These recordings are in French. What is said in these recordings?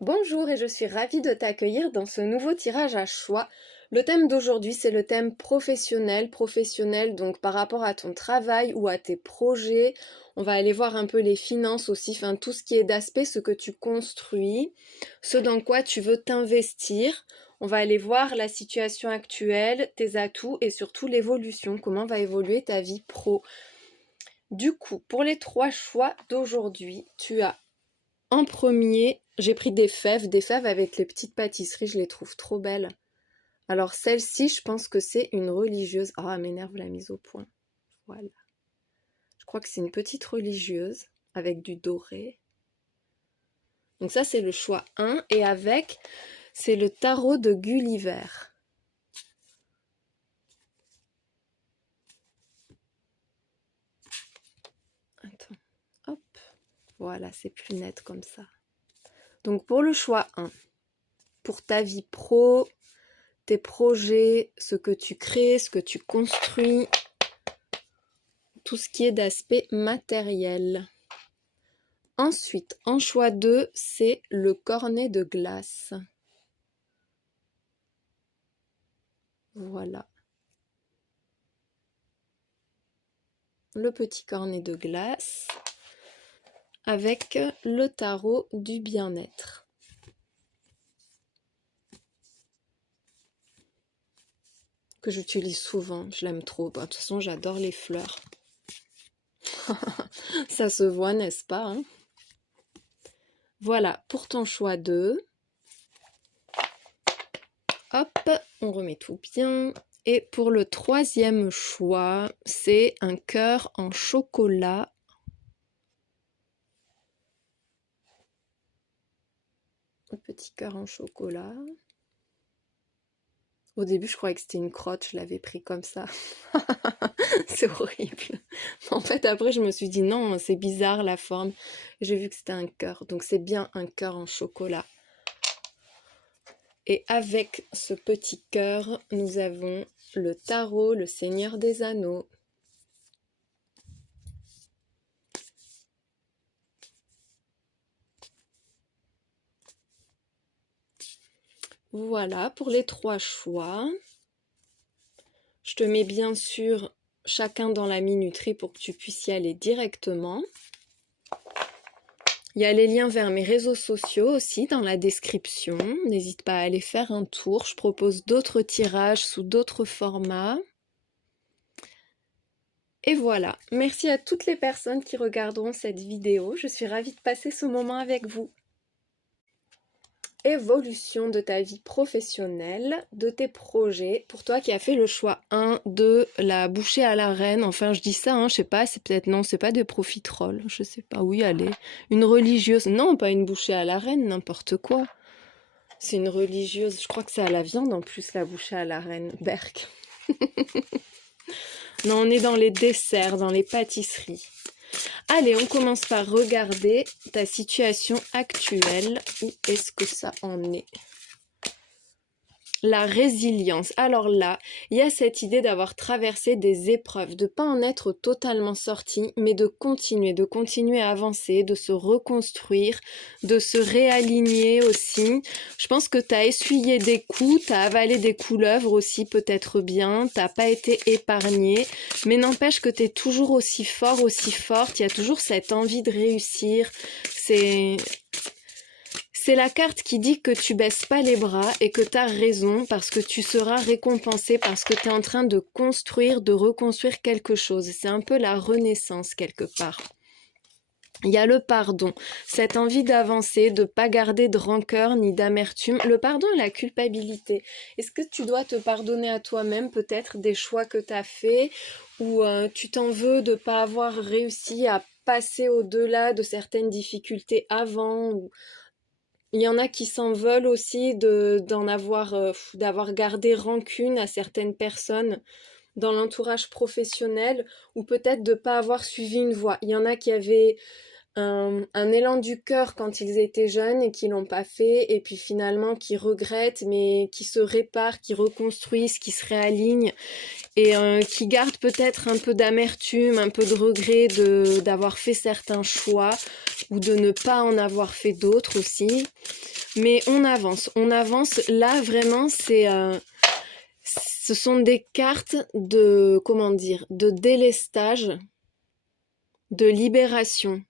Bonjour et je suis ravie de t'accueillir dans ce nouveau tirage à choix. Le thème d'aujourd'hui, c'est le thème professionnel donc par rapport à ton travail ou à tes projets. On va aller voir un peu les finances aussi, enfin tout ce qui est d'aspect, ce que tu construis, ce dans quoi tu veux t'investir. On va aller voir la situation actuelle, tes atouts et surtout l'évolution, comment va évoluer ta vie pro. Du coup, pour les 3 choix d'aujourd'hui, tu as en premier, j'ai pris des fèves avec les petites pâtisseries, je les trouve trop belles. Alors celle-ci, je pense que c'est une religieuse. Ah, elle m'énerve la mise au point. Voilà. Je crois que c'est une petite religieuse avec du doré. Donc ça, c'est le choix 1. Et avec, c'est le tarot de Gulliver. Attends, hop. Voilà, c'est plus net comme ça. Donc pour le choix 1, pour ta vie pro, tes projets, ce que tu crées, ce que tu construis, tout ce qui est d'aspect matériel. Ensuite, en choix 2, c'est le cornet de glace. Voilà. Le petit cornet de glace avec le tarot du bien-être. Que j'utilise souvent, je l'aime trop. Bah, de toute façon, j'adore les fleurs. Ça se voit, n'est-ce pas, hein? Voilà, pour ton choix 2. Hop, on remet tout bien. Et pour le 3e choix, c'est un cœur en chocolat. Un petit cœur en chocolat. Au début, je croyais que c'était une crotte, je l'avais pris comme ça. C'est horrible. En fait, après, je me suis dit non, c'est bizarre la forme. J'ai vu que c'était un cœur, donc c'est bien un cœur en chocolat. Et avec ce petit cœur, nous avons le tarot, le Seigneur des Anneaux. Voilà pour les 3 choix. Je te mets bien sûr chacun dans la minuterie pour que tu puisses y aller directement. Il y a les liens vers mes réseaux sociaux aussi dans la description. N'hésite pas à aller faire un tour. Je propose d'autres tirages sous d'autres formats. Et voilà. Merci à toutes les personnes qui regarderont cette vidéo. Je suis ravie de passer ce moment avec vous. Évolution de ta vie professionnelle, de tes projets. Pour toi qui as fait le choix 1 de la bouchée à la reine, enfin je dis ça, hein, je sais pas, c'est peut-être non, c'est pas des profiteroles, je sais pas, oui allez, une religieuse, non pas une bouchée à la reine, n'importe quoi. C'est une religieuse, je crois que c'est à la viande en plus la bouchée à la reine, berk. Non, on est dans les desserts, dans les pâtisseries. Allez, on commence par regarder ta situation actuelle. Où est-ce que ça en est? La résilience. Alors là, il y a cette idée d'avoir traversé des épreuves, de ne pas en être totalement sorti, mais de continuer à avancer, de se reconstruire, de se réaligner aussi. Je pense que tu as essuyé des coups, tu as avalé des couleuvres aussi peut-être bien, tu n'as pas été épargné, mais n'empêche que tu es toujours aussi fort, aussi forte, il y a toujours cette envie de réussir. C'est la carte qui dit que tu baisses pas les bras et que tu as raison parce que tu seras récompensé parce que tu es en train de construire, de reconstruire quelque chose. C'est un peu la renaissance quelque part. Il y a le pardon, cette envie d'avancer, de ne pas garder de rancœur ni d'amertume. Le pardon et la culpabilité. Est-ce que tu dois te pardonner à toi-même peut-être des choix que tu as faits ou tu t'en veux de ne pas avoir réussi à passer au-delà de certaines difficultés avant ou... Il y en a qui s'en veulent aussi d'avoir gardé rancune à certaines personnes dans l'entourage professionnel ou peut-être de ne pas avoir suivi une voie. Il y en a qui avaient un élan du cœur quand ils étaient jeunes et qui l'ont pas fait et puis finalement qui regrettent mais qui se réparent, qui reconstruisent, qui se réalignent et qui gardent peut-être un peu d'amertume, un peu de regret d'avoir fait certains choix ou de ne pas en avoir fait d'autres aussi. Mais on avance, on avance. Là, vraiment, ce sont des cartes de, comment dire, de délestage, de libération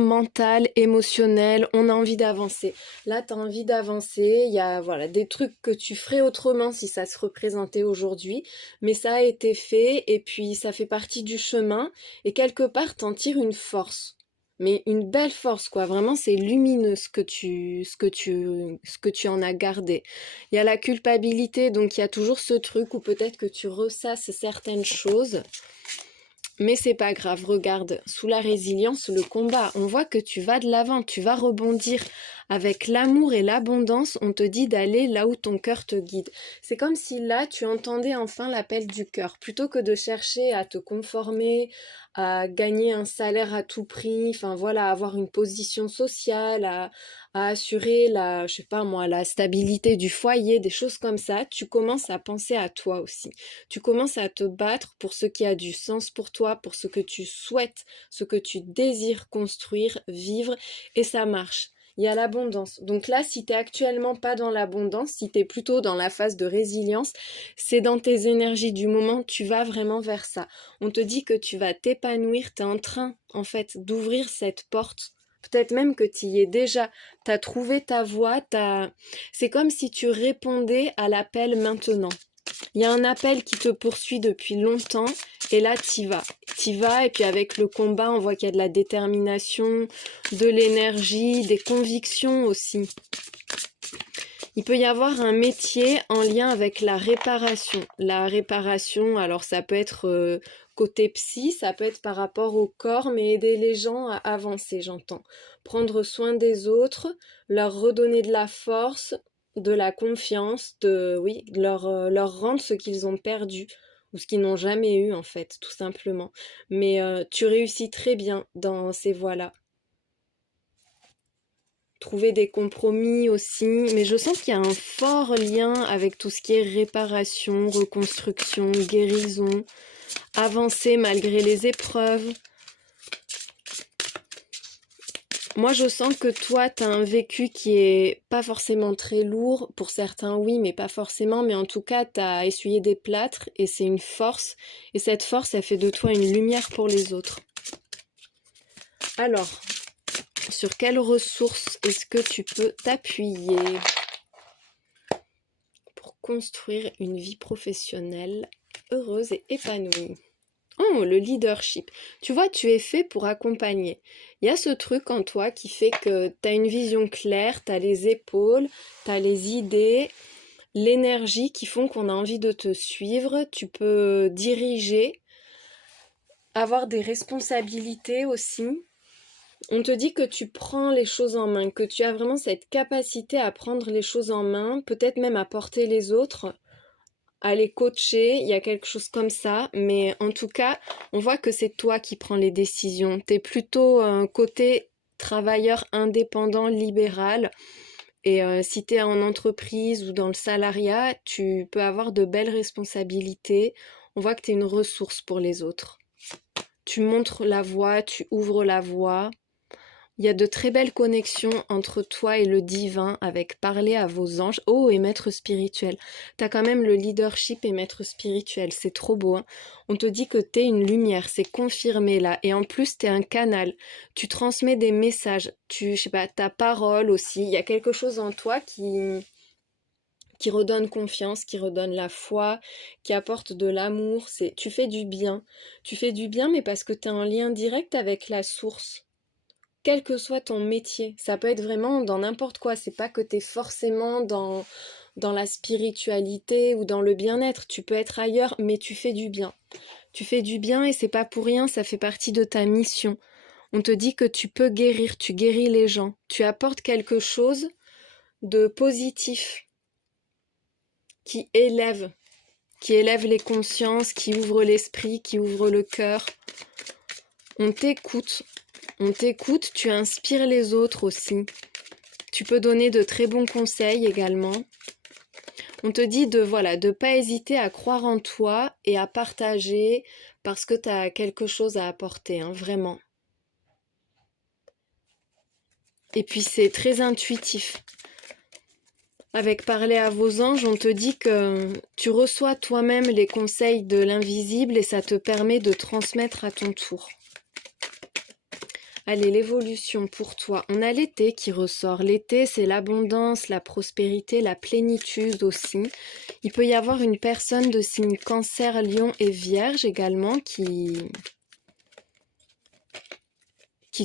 mentale, émotionnelle. On a envie d'avancer. Là, tu as envie d'avancer. Il y a voilà, des trucs que tu ferais autrement si ça se représentait aujourd'hui. Mais ça a été fait et puis ça fait partie du chemin. Et quelque part, t'en tires une force. Mais une belle force, quoi. Vraiment, c'est lumineux ce que tu en as gardé. Il y a la culpabilité, donc il y a toujours ce truc où peut-être que tu ressasses certaines choses. Mais c'est pas grave, regarde, sous la résilience, le combat, on voit que tu vas de l'avant, tu vas rebondir. Avec l'amour et l'abondance, on te dit d'aller là où ton cœur te guide. C'est comme si là, tu entendais enfin l'appel du cœur. Plutôt que de chercher à te conformer, à gagner un salaire à tout prix, enfin voilà, avoir une position sociale, à assurer la, je sais pas moi, la stabilité du foyer, des choses comme ça, tu commences à penser à toi aussi. Tu commences à te battre pour ce qui a du sens pour toi, pour ce que tu souhaites, ce que tu désires construire, vivre, et ça marche. Il y a l'abondance. Donc là, si tu n'es actuellement pas dans l'abondance, si tu es plutôt dans la phase de résilience, c'est dans tes énergies du moment, tu vas vraiment vers ça. On te dit que tu vas t'épanouir, tu es en train, en fait, d'ouvrir cette porte. Peut-être même que tu y es déjà, tu as trouvé ta voie, c'est comme si tu répondais à l'appel maintenant. Il y a un appel qui te poursuit depuis longtemps et là t'y vas. T'y vas et puis avec le combat on voit qu'il y a de la détermination, de l'énergie, des convictions aussi. Il peut y avoir un métier en lien avec la réparation. La réparation, alors ça peut être côté psy, ça peut être par rapport au corps, mais aider les gens à avancer, j'entends. Prendre soin des autres, leur redonner de la force, de la confiance, oui, leur rendre ce qu'ils ont perdu ou ce qu'ils n'ont jamais eu en fait, tout simplement. Mais tu réussis très bien dans ces voies-là. Trouver des compromis aussi, mais je sens qu'il y a un fort lien avec tout ce qui est réparation, reconstruction, guérison, avancer malgré les épreuves. Moi, je sens que toi, tu as un vécu qui est pas forcément très lourd. Pour certains, oui, mais pas forcément. Mais en tout cas, tu as essuyé des plâtres et c'est une force. Et cette force, elle fait de toi une lumière pour les autres. Alors, sur quelles ressources est-ce que tu peux t'appuyer pour construire une vie professionnelle heureuse et épanouie? Oh, le leadership. Tu vois, tu es fait pour accompagner. Il y a ce truc en toi qui fait que tu as une vision claire, tu as les épaules, tu as les idées, l'énergie qui font qu'on a envie de te suivre. Tu peux diriger, avoir des responsabilités aussi. On te dit que tu prends les choses en main, que tu as vraiment cette capacité à prendre les choses en main, peut-être même à porter les autres, à les coacher, il y a quelque chose comme ça, mais en tout cas, on voit que c'est toi qui prends les décisions. Tu es plutôt un côté travailleur indépendant, libéral, et si tu es en entreprise ou dans le salariat, tu peux avoir de belles responsabilités. On voit que tu es une ressource pour les autres. Tu montres la voie, tu ouvres la voie. Il y a de très belles connexions entre toi et le divin avec parler à vos anges. Oh, et maître spirituel. T'as quand même le leadership et maître spirituel. C'est trop beau, hein. On te dit que t'es une lumière. C'est confirmé là. Et en plus, t'es un canal. Tu transmets des messages. Je sais pas, ta parole aussi. Il y a quelque chose en toi qui redonne confiance, qui redonne la foi, qui apporte de l'amour. Tu fais du bien. Tu fais du bien, mais parce que t'es en lien direct avec la source. Quel que soit ton métier, ça peut être vraiment dans n'importe quoi, c'est pas que tu es forcément dans la spiritualité ou dans le bien-être, tu peux être ailleurs, mais tu fais du bien. Tu fais du bien et c'est pas pour rien, ça fait partie de ta mission. On te dit que tu peux guérir, tu guéris les gens, tu apportes quelque chose de positif qui élève, les consciences, qui ouvre l'esprit, qui ouvre le cœur. On t'écoute, tu inspires les autres aussi. Tu peux donner de très bons conseils également. On te dit de pas hésiter à croire en toi et à partager parce que tu as quelque chose à apporter, hein, vraiment. Et puis c'est très intuitif. Avec parler à vos anges, on te dit que tu reçois toi-même les conseils de l'invisible et ça te permet de transmettre à ton tour. Allez, l'évolution pour toi. On a l'été qui ressort. L'été, c'est l'abondance, la prospérité, la plénitude aussi. Il peut y avoir une personne de signe Cancer, Lion et Vierge également qui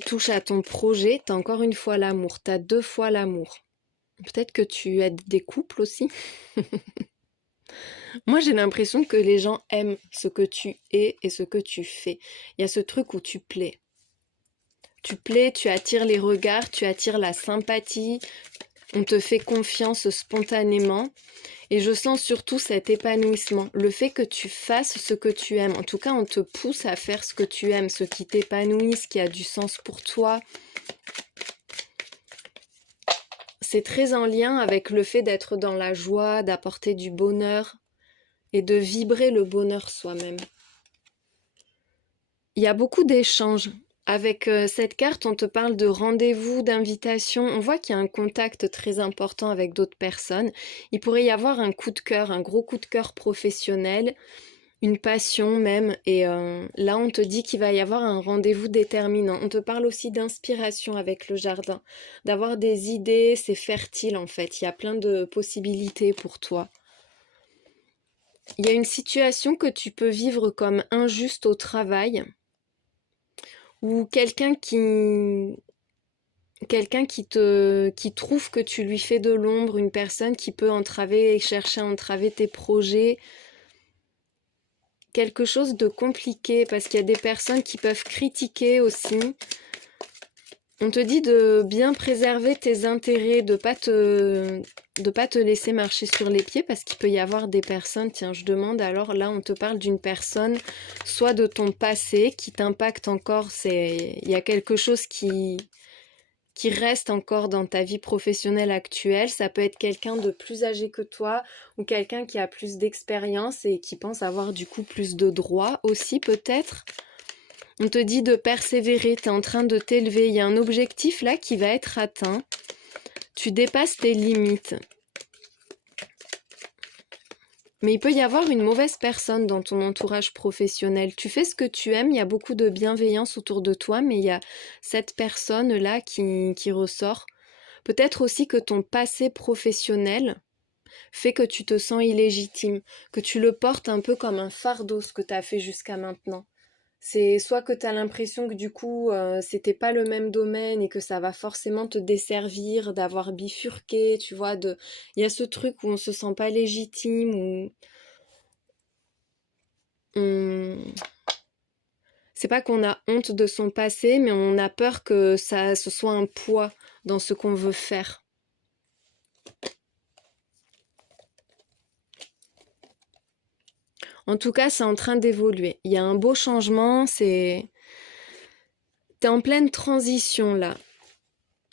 touche à ton projet. Tu as encore une fois l'amour, tu as 2 fois l'amour. Peut-être que tu aides des couples aussi. Moi, j'ai l'impression que les gens aiment ce que tu es et ce que tu fais. Il y a ce truc où tu plais. Tu plais, tu attires les regards, tu attires la sympathie, on te fait confiance spontanément. Et je sens surtout cet épanouissement, le fait que tu fasses ce que tu aimes. En tout cas, on te pousse à faire ce que tu aimes, ce qui t'épanouit, ce qui a du sens pour toi. C'est très en lien avec le fait d'être dans la joie, d'apporter du bonheur et de vibrer le bonheur soi-même. Il y a beaucoup d'échanges. Avec cette carte, on te parle de rendez-vous, d'invitation. On voit qu'il y a un contact très important avec d'autres personnes. Il pourrait y avoir un coup de cœur, un gros coup de cœur professionnel, une passion même. Et là, on te dit qu'il va y avoir un rendez-vous déterminant. On te parle aussi d'inspiration avec le jardin, d'avoir des idées. C'est fertile en fait. Il y a plein de possibilités pour toi. Il y a une situation que tu peux vivre comme injuste au travail. Ou quelqu'un qui trouve que tu lui fais de l'ombre, une personne qui peut entraver et chercher à entraver tes projets. Quelque chose de compliqué parce qu'il y a des personnes qui peuvent critiquer aussi. On te dit de bien préserver tes intérêts, de pas te laisser marcher sur les pieds parce qu'il peut y avoir des personnes, tiens je demande, alors là on te parle d'une personne, soit de ton passé qui t'impacte encore, il y a quelque chose qui reste encore dans ta vie professionnelle actuelle, ça peut être quelqu'un de plus âgé que toi ou quelqu'un qui a plus d'expérience et qui pense avoir du coup plus de droits aussi peut-être. On te dit de persévérer, tu es en train de t'élever, il y a un objectif là qui va être atteint. Tu dépasses tes limites. Mais il peut y avoir une mauvaise personne dans ton entourage professionnel. Tu fais ce que tu aimes, il y a beaucoup de bienveillance autour de toi, mais il y a cette personne-là qui ressort. Peut-être aussi que ton passé professionnel fait que tu te sens illégitime, que tu le portes un peu comme un fardeau, ce que tu as fait jusqu'à maintenant. C'est soit que tu as l'impression que du coup c'était pas le même domaine et que ça va forcément te desservir d'avoir bifurqué, tu vois, il y a ce truc où on se sent pas légitime, où c'est pas qu'on a honte de son passé, mais on a peur que ce soit un poids dans ce qu'on veut faire. En tout cas, c'est en train d'évoluer. Il y a un beau changement, t'es en pleine transition là.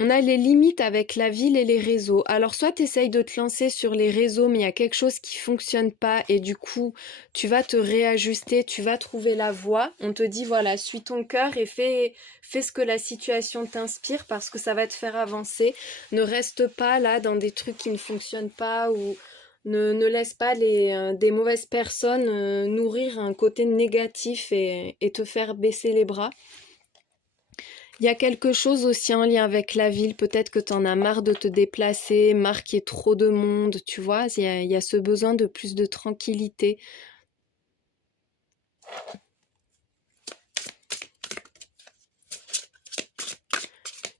On a les limites avec la ville et les réseaux. Alors soit tu essayes de te lancer sur les réseaux, mais il y a quelque chose qui fonctionne pas et du coup, tu vas te réajuster, tu vas trouver la voie. On te dit voilà, suis ton cœur et fais ce que la situation t'inspire parce que ça va te faire avancer. Ne reste pas là dans des trucs qui ne fonctionnent pas ou ne laisse pas des mauvaises personnes nourrir un côté négatif et te faire baisser les bras. Il y a quelque chose aussi en lien avec la ville, peut-être que tu en as marre de te déplacer, marre qu'il y ait trop de monde, tu vois, il y a ce besoin de plus de tranquillité.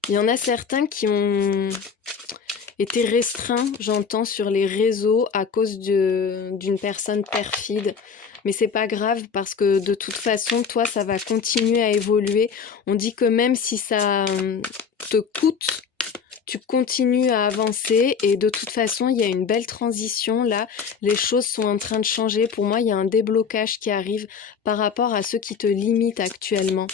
Il y en a certains qui ont été restreints, j'entends, sur les réseaux à cause d'une personne perfide. Mais c'est pas grave parce que de toute façon, toi, ça va continuer à évoluer. On dit que même si ça te coûte, tu continues à avancer et de toute façon, il y a une belle transition là. Les choses sont en train de changer. Pour moi, il y a un déblocage qui arrive par rapport à ceux qui te limitent actuellement.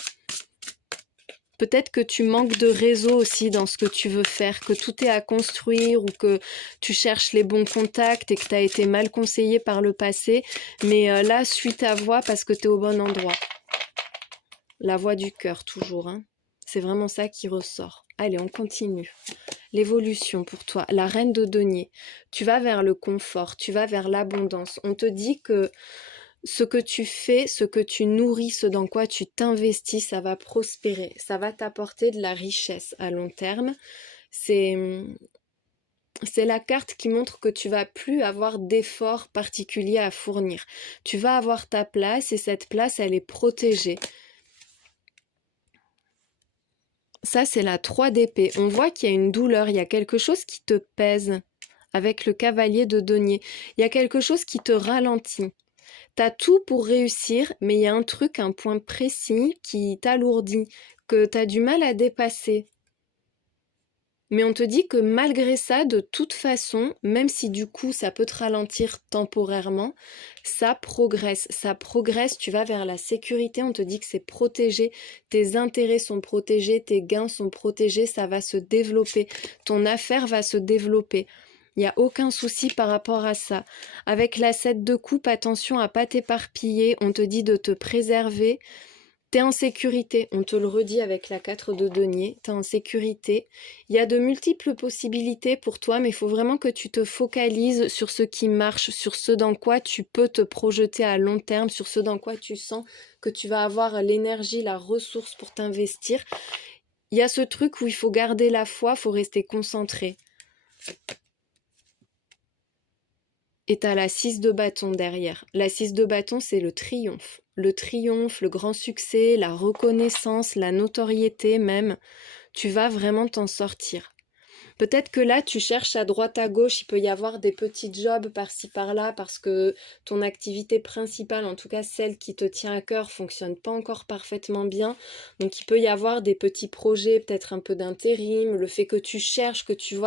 Peut-être que tu manques de réseau aussi dans ce que tu veux faire, que tout est à construire ou que tu cherches les bons contacts et que tu as été mal conseillé par le passé. Mais là, suis ta voie parce que tu es au bon endroit. La voie du cœur, toujours. Hein. C'est vraiment ça qui ressort. Allez, on continue. L'évolution pour toi, la reine de denier. Tu vas vers le confort, tu vas vers l'abondance. On te dit que ce que tu fais, ce que tu nourris, ce dans quoi tu t'investis, ça va prospérer, ça va t'apporter de la richesse à long terme. C'est la carte qui montre que tu vas plus avoir d'efforts particuliers à fournir. Tu vas avoir ta place et cette place, elle est protégée. Ça, c'est la 3 d'épée. On voit qu'il y a une douleur, il y a quelque chose qui te pèse avec le cavalier de denier. Il y a quelque chose qui te ralentit. T'as tout pour réussir, mais il y a un truc, un point précis qui t'alourdit, que t'as du mal à dépasser. Mais on te dit que malgré ça, de toute façon, même si du coup ça peut te ralentir temporairement, ça progresse, tu vas vers la sécurité, on te dit que c'est protégé, tes intérêts sont protégés, tes gains sont protégés, ça va se développer, ton affaire va se développer. Il n'y a aucun souci par rapport à ça. Avec la 7 de coupe, attention à pas t'éparpiller, on te dit de te préserver. T'es en sécurité, on te le redit avec la 4 de denier, t'es en sécurité. Il y a de multiples possibilités pour toi, mais il faut vraiment que tu te focalises sur ce qui marche, sur ce dans quoi tu peux te projeter à long terme, sur ce dans quoi tu sens que tu vas avoir l'énergie, la ressource pour t'investir. Il y a ce truc où il faut garder la foi, il faut rester concentré. Et t'as la 6 de bâton derrière. La 6 de bâton, c'est le triomphe. Le triomphe, le grand succès, la reconnaissance, la notoriété même. Tu vas vraiment t'en sortir. Peut-être que là, tu cherches à droite à gauche, il peut y avoir des petits jobs par-ci par-là parce que ton activité principale, en tout cas celle qui te tient à cœur, fonctionne pas encore parfaitement bien. Donc il peut y avoir des petits projets, peut-être un peu d'intérim, le fait que tu cherches, que tu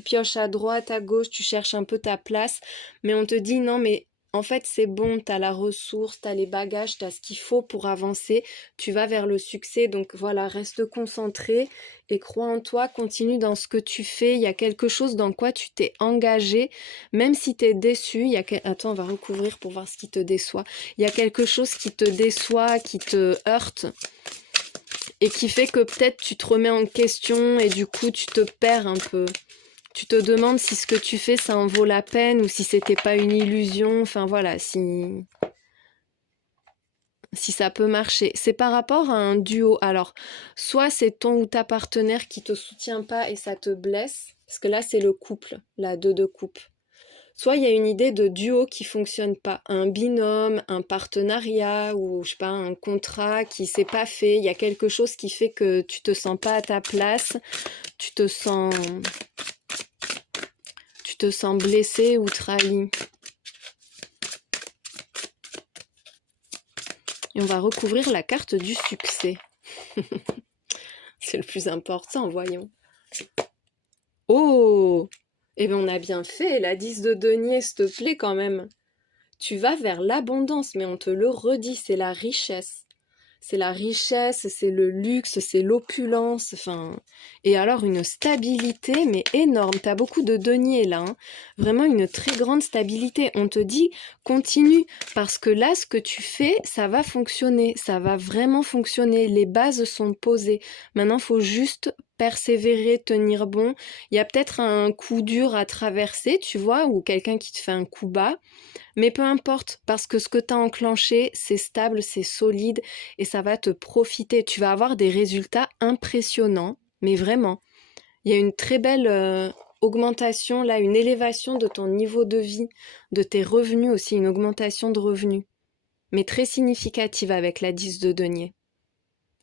pioches à droite, à gauche, tu cherches un peu ta place, mais on te dit non mais en fait, c'est bon, t'as la ressource, t'as les bagages, t'as ce qu'il faut pour avancer, tu vas vers le succès, donc voilà, reste concentré et crois en toi, continue dans ce que tu fais, il y a quelque chose dans quoi tu t'es engagé, même si t'es déçu, Attends, on va recouvrir pour voir ce qui te déçoit. Il y a quelque chose qui te déçoit, qui te heurte, et qui fait que peut-être tu te remets en question et du coup tu te perds un peu. Tu te demandes si ce que tu fais, ça en vaut la peine ou si c'était pas une illusion. Enfin voilà, si ça peut marcher. C'est par rapport à un duo. Alors, soit c'est ton ou ta partenaire qui te soutient pas et ça te blesse, parce que là c'est le couple, la 2 de coupe. Soit il y a une idée de duo qui fonctionne pas, un binôme, un partenariat ou je sais pas, un contrat qui s'est pas fait. Il y a quelque chose qui fait que tu te sens pas à ta place, tu te sens blessé ou trahi. Et on va recouvrir la carte du succès. C'est le plus important, voyons. Oh! Eh bien, on a bien fait, la 10 de denier, s'il te plaît, quand même. Tu vas vers l'abondance, mais on te le redit, c'est la richesse. C'est la richesse, c'est le luxe, c'est l'opulence, enfin... Et alors une stabilité, mais énorme. T'as beaucoup de deniers là, hein. Vraiment une très grande stabilité. On te dit, continue, parce que là, ce que tu fais, ça va fonctionner, ça va vraiment fonctionner. Les bases sont posées. Maintenant, il faut juste persévérer, tenir bon. Il y a peut-être un coup dur à traverser, tu vois, ou quelqu'un qui te fait un coup bas. Mais peu importe, parce que ce que tu as enclenché, c'est stable, c'est solide et ça va te profiter. Tu vas avoir des résultats impressionnants, mais vraiment. Il y a une très belle augmentation, là, une élévation de ton niveau de vie, de tes revenus aussi, une augmentation de revenus, mais très significative avec la 10 de denier.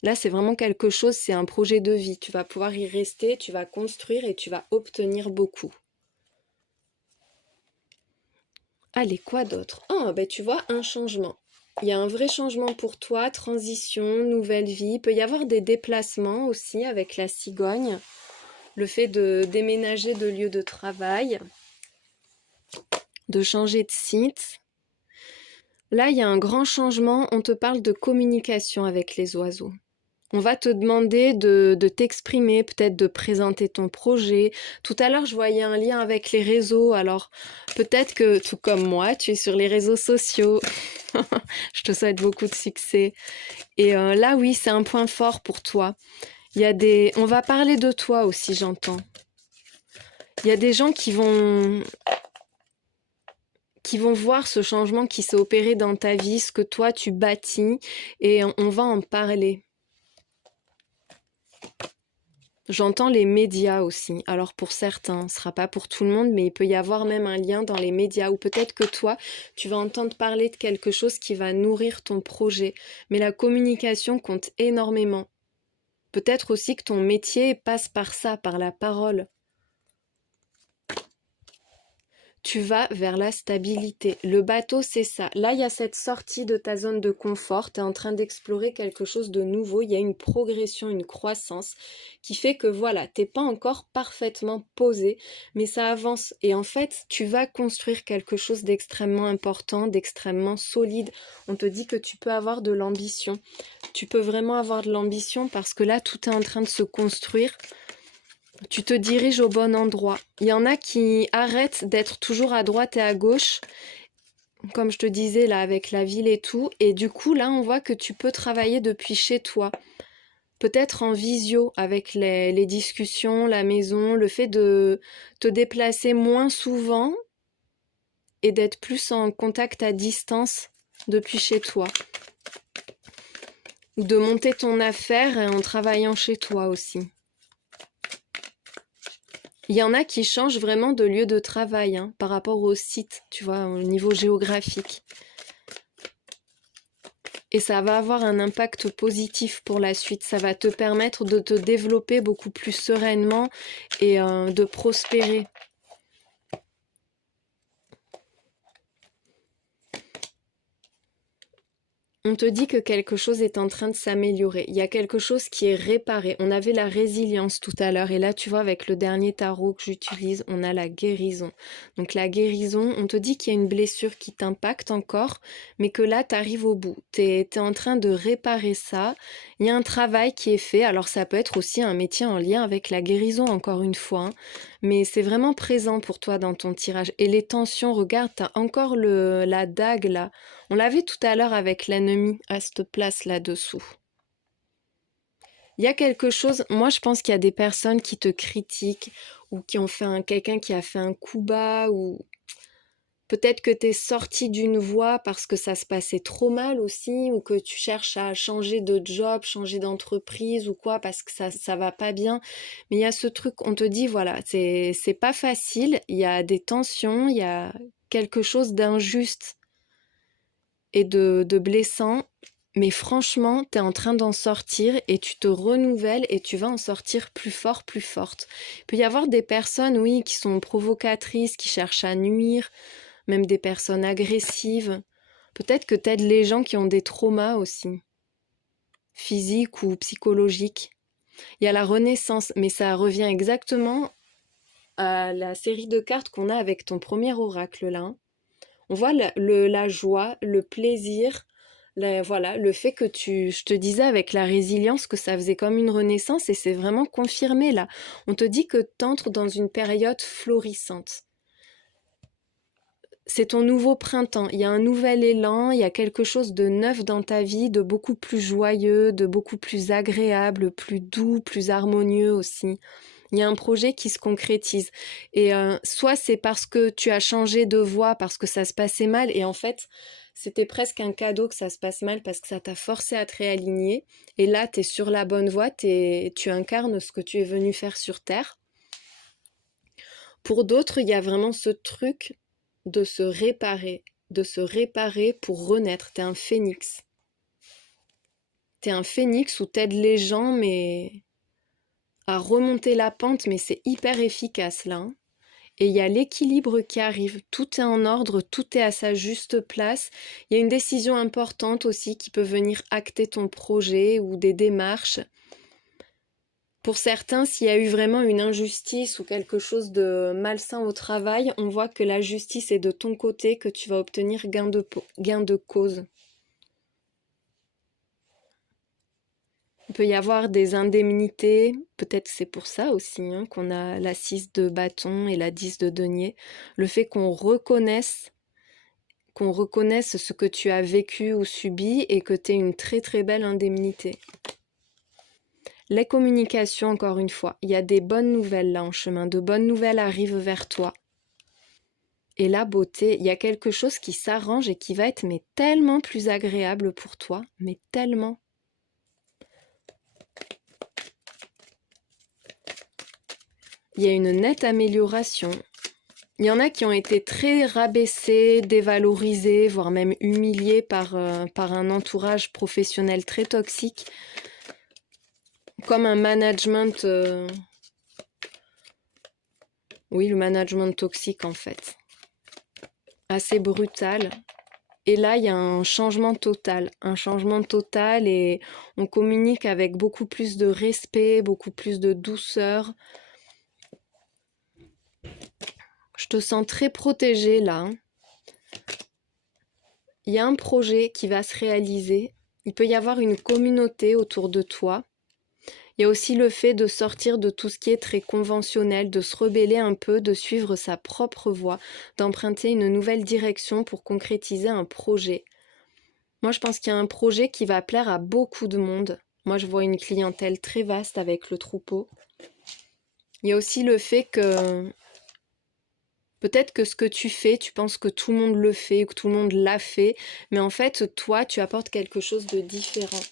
Là, c'est vraiment quelque chose, c'est un projet de vie. Tu vas pouvoir y rester, tu vas construire et tu vas obtenir beaucoup. Allez, quoi d'autre? Oh, ben tu vois, un changement. Il y a un vrai changement pour toi, transition, nouvelle vie. Il peut y avoir des déplacements aussi avec la cigogne. Le fait de déménager de lieu de travail, de changer de site. Là, il y a un grand changement. On te parle de communication avec les oiseaux. On va te demander de t'exprimer, peut-être de présenter ton projet. Tout à l'heure, je voyais un lien avec les réseaux, alors peut-être que, tout comme moi, tu es sur les réseaux sociaux. Je te souhaite beaucoup de succès. Et là, oui, c'est un point fort pour toi. On va parler de toi aussi, j'entends. Il y a des gens qui vont voir ce changement qui s'est opéré dans ta vie, ce que toi tu bâtis, et on va en parler. J'entends les médias aussi. Alors pour certains, ce sera pas pour tout le monde, mais il peut y avoir même un lien dans les médias, ou peut-être que toi, tu vas entendre parler de quelque chose qui va nourrir ton projet. Mais la communication compte énormément. Peut-être aussi que ton métier passe par ça, par la parole. Tu vas vers la stabilité. Le bateau, c'est ça. Là, il y a cette sortie de ta zone de confort. Tu es en train d'explorer quelque chose de nouveau. Il y a une progression, une croissance qui fait que voilà, t'es pas encore parfaitement posé, mais ça avance. Et en fait, tu vas construire quelque chose d'extrêmement important, d'extrêmement solide. On te dit que tu peux avoir de l'ambition. Tu peux vraiment avoir de l'ambition parce que là, tout est en train de se construire. Tu te diriges au bon endroit. Il y en a qui arrêtent d'être toujours à droite et à gauche, comme je te disais là avec la ville et tout, et du coup là on voit que tu peux travailler depuis chez toi. Peut-être en visio avec les discussions, la maison, le fait de te déplacer moins souvent et d'être plus en contact à distance depuis chez toi. Ou de monter ton affaire en travaillant chez toi aussi. Il y en a qui changent vraiment de lieu de travail par rapport au site, tu vois, au niveau géographique. Et ça va avoir un impact positif pour la suite. Ça va te permettre de te développer beaucoup plus sereinement et de prospérer. On te dit que quelque chose est en train de s'améliorer. Il y a quelque chose qui est réparé. On avait la résilience tout à l'heure. Et là, tu vois, avec le dernier tarot que j'utilise, on a la guérison. Donc la guérison, on te dit qu'il y a une blessure qui t'impacte encore, mais que là, tu arrives au bout. Tu es en train de réparer ça. Il y a un travail qui est fait. Alors ça peut être aussi un métier en lien avec la guérison, encore une fois. Mais c'est vraiment présent pour toi dans ton tirage. Et les tensions, regarde, tu as encore la dague là. On l'a vu tout à l'heure avec l'ennemi à cette place là-dessous. Il y a quelque chose, moi je pense qu'il y a des personnes qui te critiquent ou qui ont fait quelqu'un qui a fait un coup bas ou peut-être que tu es sorti d'une voie parce que ça se passait trop mal aussi ou que tu cherches à changer de job, changer d'entreprise ou quoi parce que ça va pas bien. Mais il y a ce truc, on te dit voilà, c'est pas facile, il y a des tensions, il y a quelque chose d'injuste et de blessant, mais franchement, tu es en train d'en sortir et tu te renouvelles et tu vas en sortir plus fort, plus forte. Il peut y avoir des personnes, oui, qui sont provocatrices, qui cherchent à nuire, même des personnes agressives. Peut-être que t'aides les gens qui ont des traumas aussi, physiques ou psychologiques. Il y a la renaissance, mais ça revient exactement à la série de cartes qu'on a avec ton premier oracle là. On voit la joie, le plaisir, voilà, le fait que je te disais avec la résilience que ça faisait comme une renaissance et c'est vraiment confirmé là. On te dit que tu entres dans une période florissante. C'est ton nouveau printemps, il y a un nouvel élan, il y a quelque chose de neuf dans ta vie, de beaucoup plus joyeux, de beaucoup plus agréable, plus doux, plus harmonieux aussi. Il y a un projet qui se concrétise. Et soit c'est parce que tu as changé de voie, parce que ça se passait mal, et en fait, c'était presque un cadeau que ça se passe mal parce que ça t'a forcé à te réaligner. Et là, tu es sur la bonne voie, tu incarnes ce que tu es venu faire sur Terre. Pour d'autres, il y a vraiment ce truc de se réparer pour renaître. T'es un phénix. T'es un phénix où t'aides les gens, mais à remonter la pente, mais c'est hyper efficace là. Et il y a l'équilibre qui arrive, tout est en ordre, tout est à sa juste place. Il y a une décision importante aussi qui peut venir acter ton projet ou des démarches. Pour certains, s'il y a eu vraiment une injustice ou quelque chose de malsain au travail, on voit que la justice est de ton côté, que tu vas obtenir gain de cause. Il peut y avoir des indemnités, peut-être c'est pour ça aussi hein, qu'on a la 6 de bâton et la 10 de denier. Le fait qu'on reconnaisse ce que tu as vécu ou subi et que tu aies une très très belle indemnité. Les communications, encore une fois, il y a des bonnes nouvelles là en chemin, de bonnes nouvelles arrivent vers toi. Et la beauté, il y a quelque chose qui s'arrange et qui va être mais tellement plus agréable pour toi, mais tellement. Il y a une nette amélioration. Il y en a qui ont été très rabaissés, dévalorisés, voire même humiliés par un entourage professionnel très toxique, comme un management... Oui, le management toxique en fait. Assez brutal. Et là, il y a un changement total et on communique avec beaucoup plus de respect, beaucoup plus de douceur. Je te sens très protégée là. Hein. Il y a un projet qui va se réaliser. Il peut y avoir une communauté autour de toi. Il y a aussi le fait de sortir de tout ce qui est très conventionnel, de se rebeller un peu, de suivre sa propre voie, d'emprunter une nouvelle direction pour concrétiser un projet. Moi, je pense qu'il y a un projet qui va plaire à beaucoup de monde. Moi, je vois une clientèle très vaste avec le troupeau. Il y a aussi le fait que peut-être que ce que tu fais, tu penses que tout le monde le fait, que tout le monde l'a fait, mais en fait, toi, tu apportes quelque chose de différent.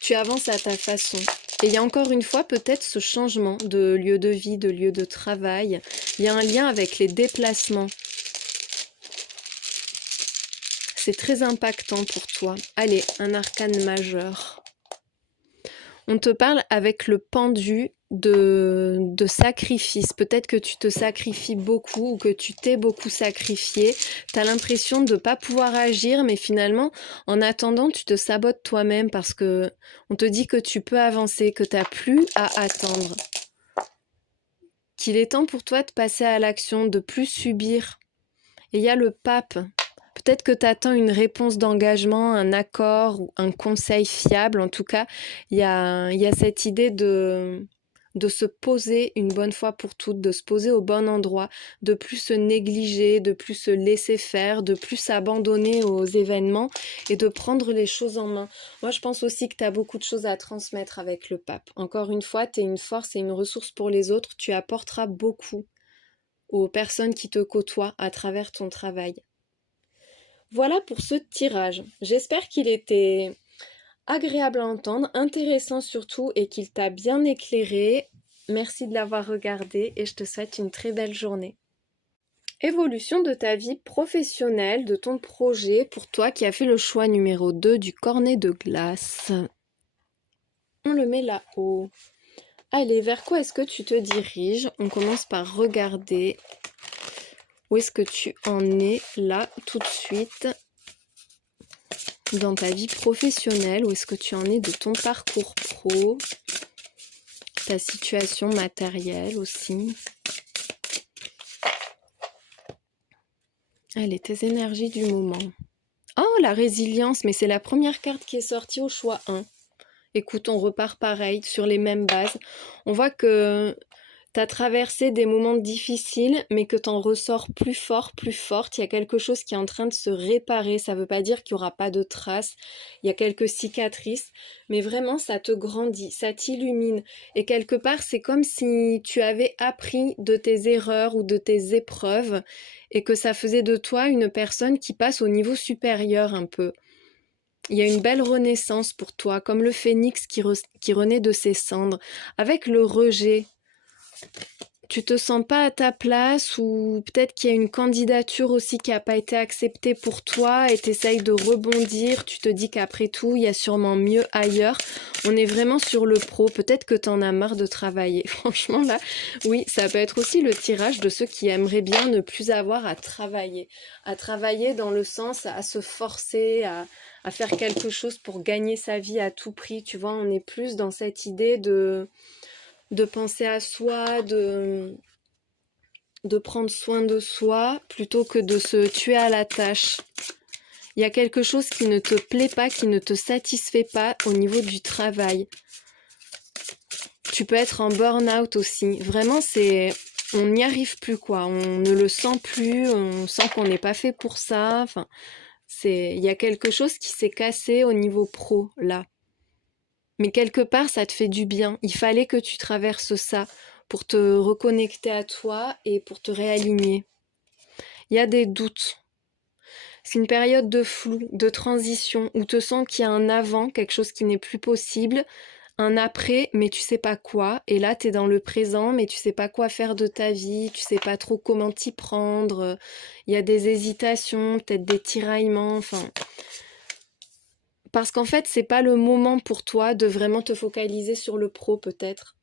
Tu avances à ta façon. Et il y a encore une fois peut-être ce changement de lieu de vie, de lieu de travail. Il y a un lien avec les déplacements. C'est très impactant pour toi. Allez, un arcane majeur. On te parle avec le pendu de sacrifice. Peut-être que tu te sacrifies beaucoup ou que tu t'es beaucoup sacrifié. Tu as l'impression de ne pas pouvoir agir, mais finalement, en attendant, tu te sabotes toi-même parce que on te dit que tu peux avancer, que tu n'as plus à attendre. Qu'il est temps pour toi de passer à l'action, de plus subir. Et il y a le pape. Peut-être que tu attends une réponse d'engagement, un accord ou un conseil fiable. En tout cas, il y a cette idée de se poser une bonne fois pour toutes, de se poser au bon endroit, de plus se négliger, de plus se laisser faire, de plus s'abandonner aux événements et de prendre les choses en main. Moi, je pense aussi que tu as beaucoup de choses à transmettre avec le pape. Encore une fois, tu es une force et une ressource pour les autres. Tu apporteras beaucoup aux personnes qui te côtoient à travers ton travail. Voilà pour ce tirage. J'espère qu'il était agréable à entendre, intéressant surtout et qu'il t'a bien éclairé. Merci de l'avoir regardé et je te souhaite une très belle journée. Évolution de ta vie professionnelle, de ton projet pour toi qui as fait le choix numéro 2 du cornet de glace. On le met là-haut. Allez, vers quoi est-ce que tu te diriges? On commence par regarder où est-ce que tu en es là tout de suite dans ta vie professionnelle, où est-ce que tu en es de ton parcours pro, ta situation matérielle aussi. Allez, tes énergies du moment. Oh, la résilience, mais c'est la première carte qui est sortie au choix 1. Écoute, on repart pareil, sur les mêmes bases. On voit que tu as traversé des moments difficiles, mais que tu en ressors plus fort, plus forte. Il y a quelque chose qui est en train de se réparer. Ça ne veut pas dire qu'il n'y aura pas de traces. Il y a quelques cicatrices, mais vraiment, ça te grandit, ça t'illumine. Et quelque part, c'est comme si tu avais appris de tes erreurs ou de tes épreuves et que ça faisait de toi une personne qui passe au niveau supérieur un peu. Il y a une belle renaissance pour toi, comme le phénix qui renaît de ses cendres, avec le rejet. Tu te sens pas à ta place ou peut-être qu'il y a une candidature aussi qui n'a pas été acceptée pour toi et tu essayes de rebondir, tu te dis qu'après tout, il y a sûrement mieux ailleurs. On est vraiment sur le pro, peut-être que tu en as marre de travailler. Franchement là, oui, ça peut être aussi le tirage de ceux qui aimeraient bien ne plus avoir à travailler dans le sens à se forcer, à faire quelque chose pour gagner sa vie à tout prix. Tu vois, on est plus dans cette idée de penser à soi, de prendre soin de soi, plutôt que de se tuer à la tâche. Il y a quelque chose qui ne te plaît pas, qui ne te satisfait pas au niveau du travail. Tu peux être en burn-out aussi. Vraiment, on n'y arrive plus, quoi. On ne le sent plus, on sent qu'on n'est pas fait pour ça. Enfin, il y a quelque chose qui s'est cassé au niveau pro, là. Mais quelque part, ça te fait du bien. Il fallait que tu traverses ça pour te reconnecter à toi et pour te réaligner. Il y a des doutes. C'est une période de flou, de transition, où tu sens qu'il y a un avant, quelque chose qui n'est plus possible, un après, mais tu sais pas quoi. Et là, tu es dans le présent, mais tu sais pas quoi faire de ta vie, tu sais pas trop comment t'y prendre. Il y a des hésitations, peut-être des tiraillements, enfin... Parce qu'en fait, c'est pas le moment pour toi de vraiment te focaliser sur le pro, peut-être.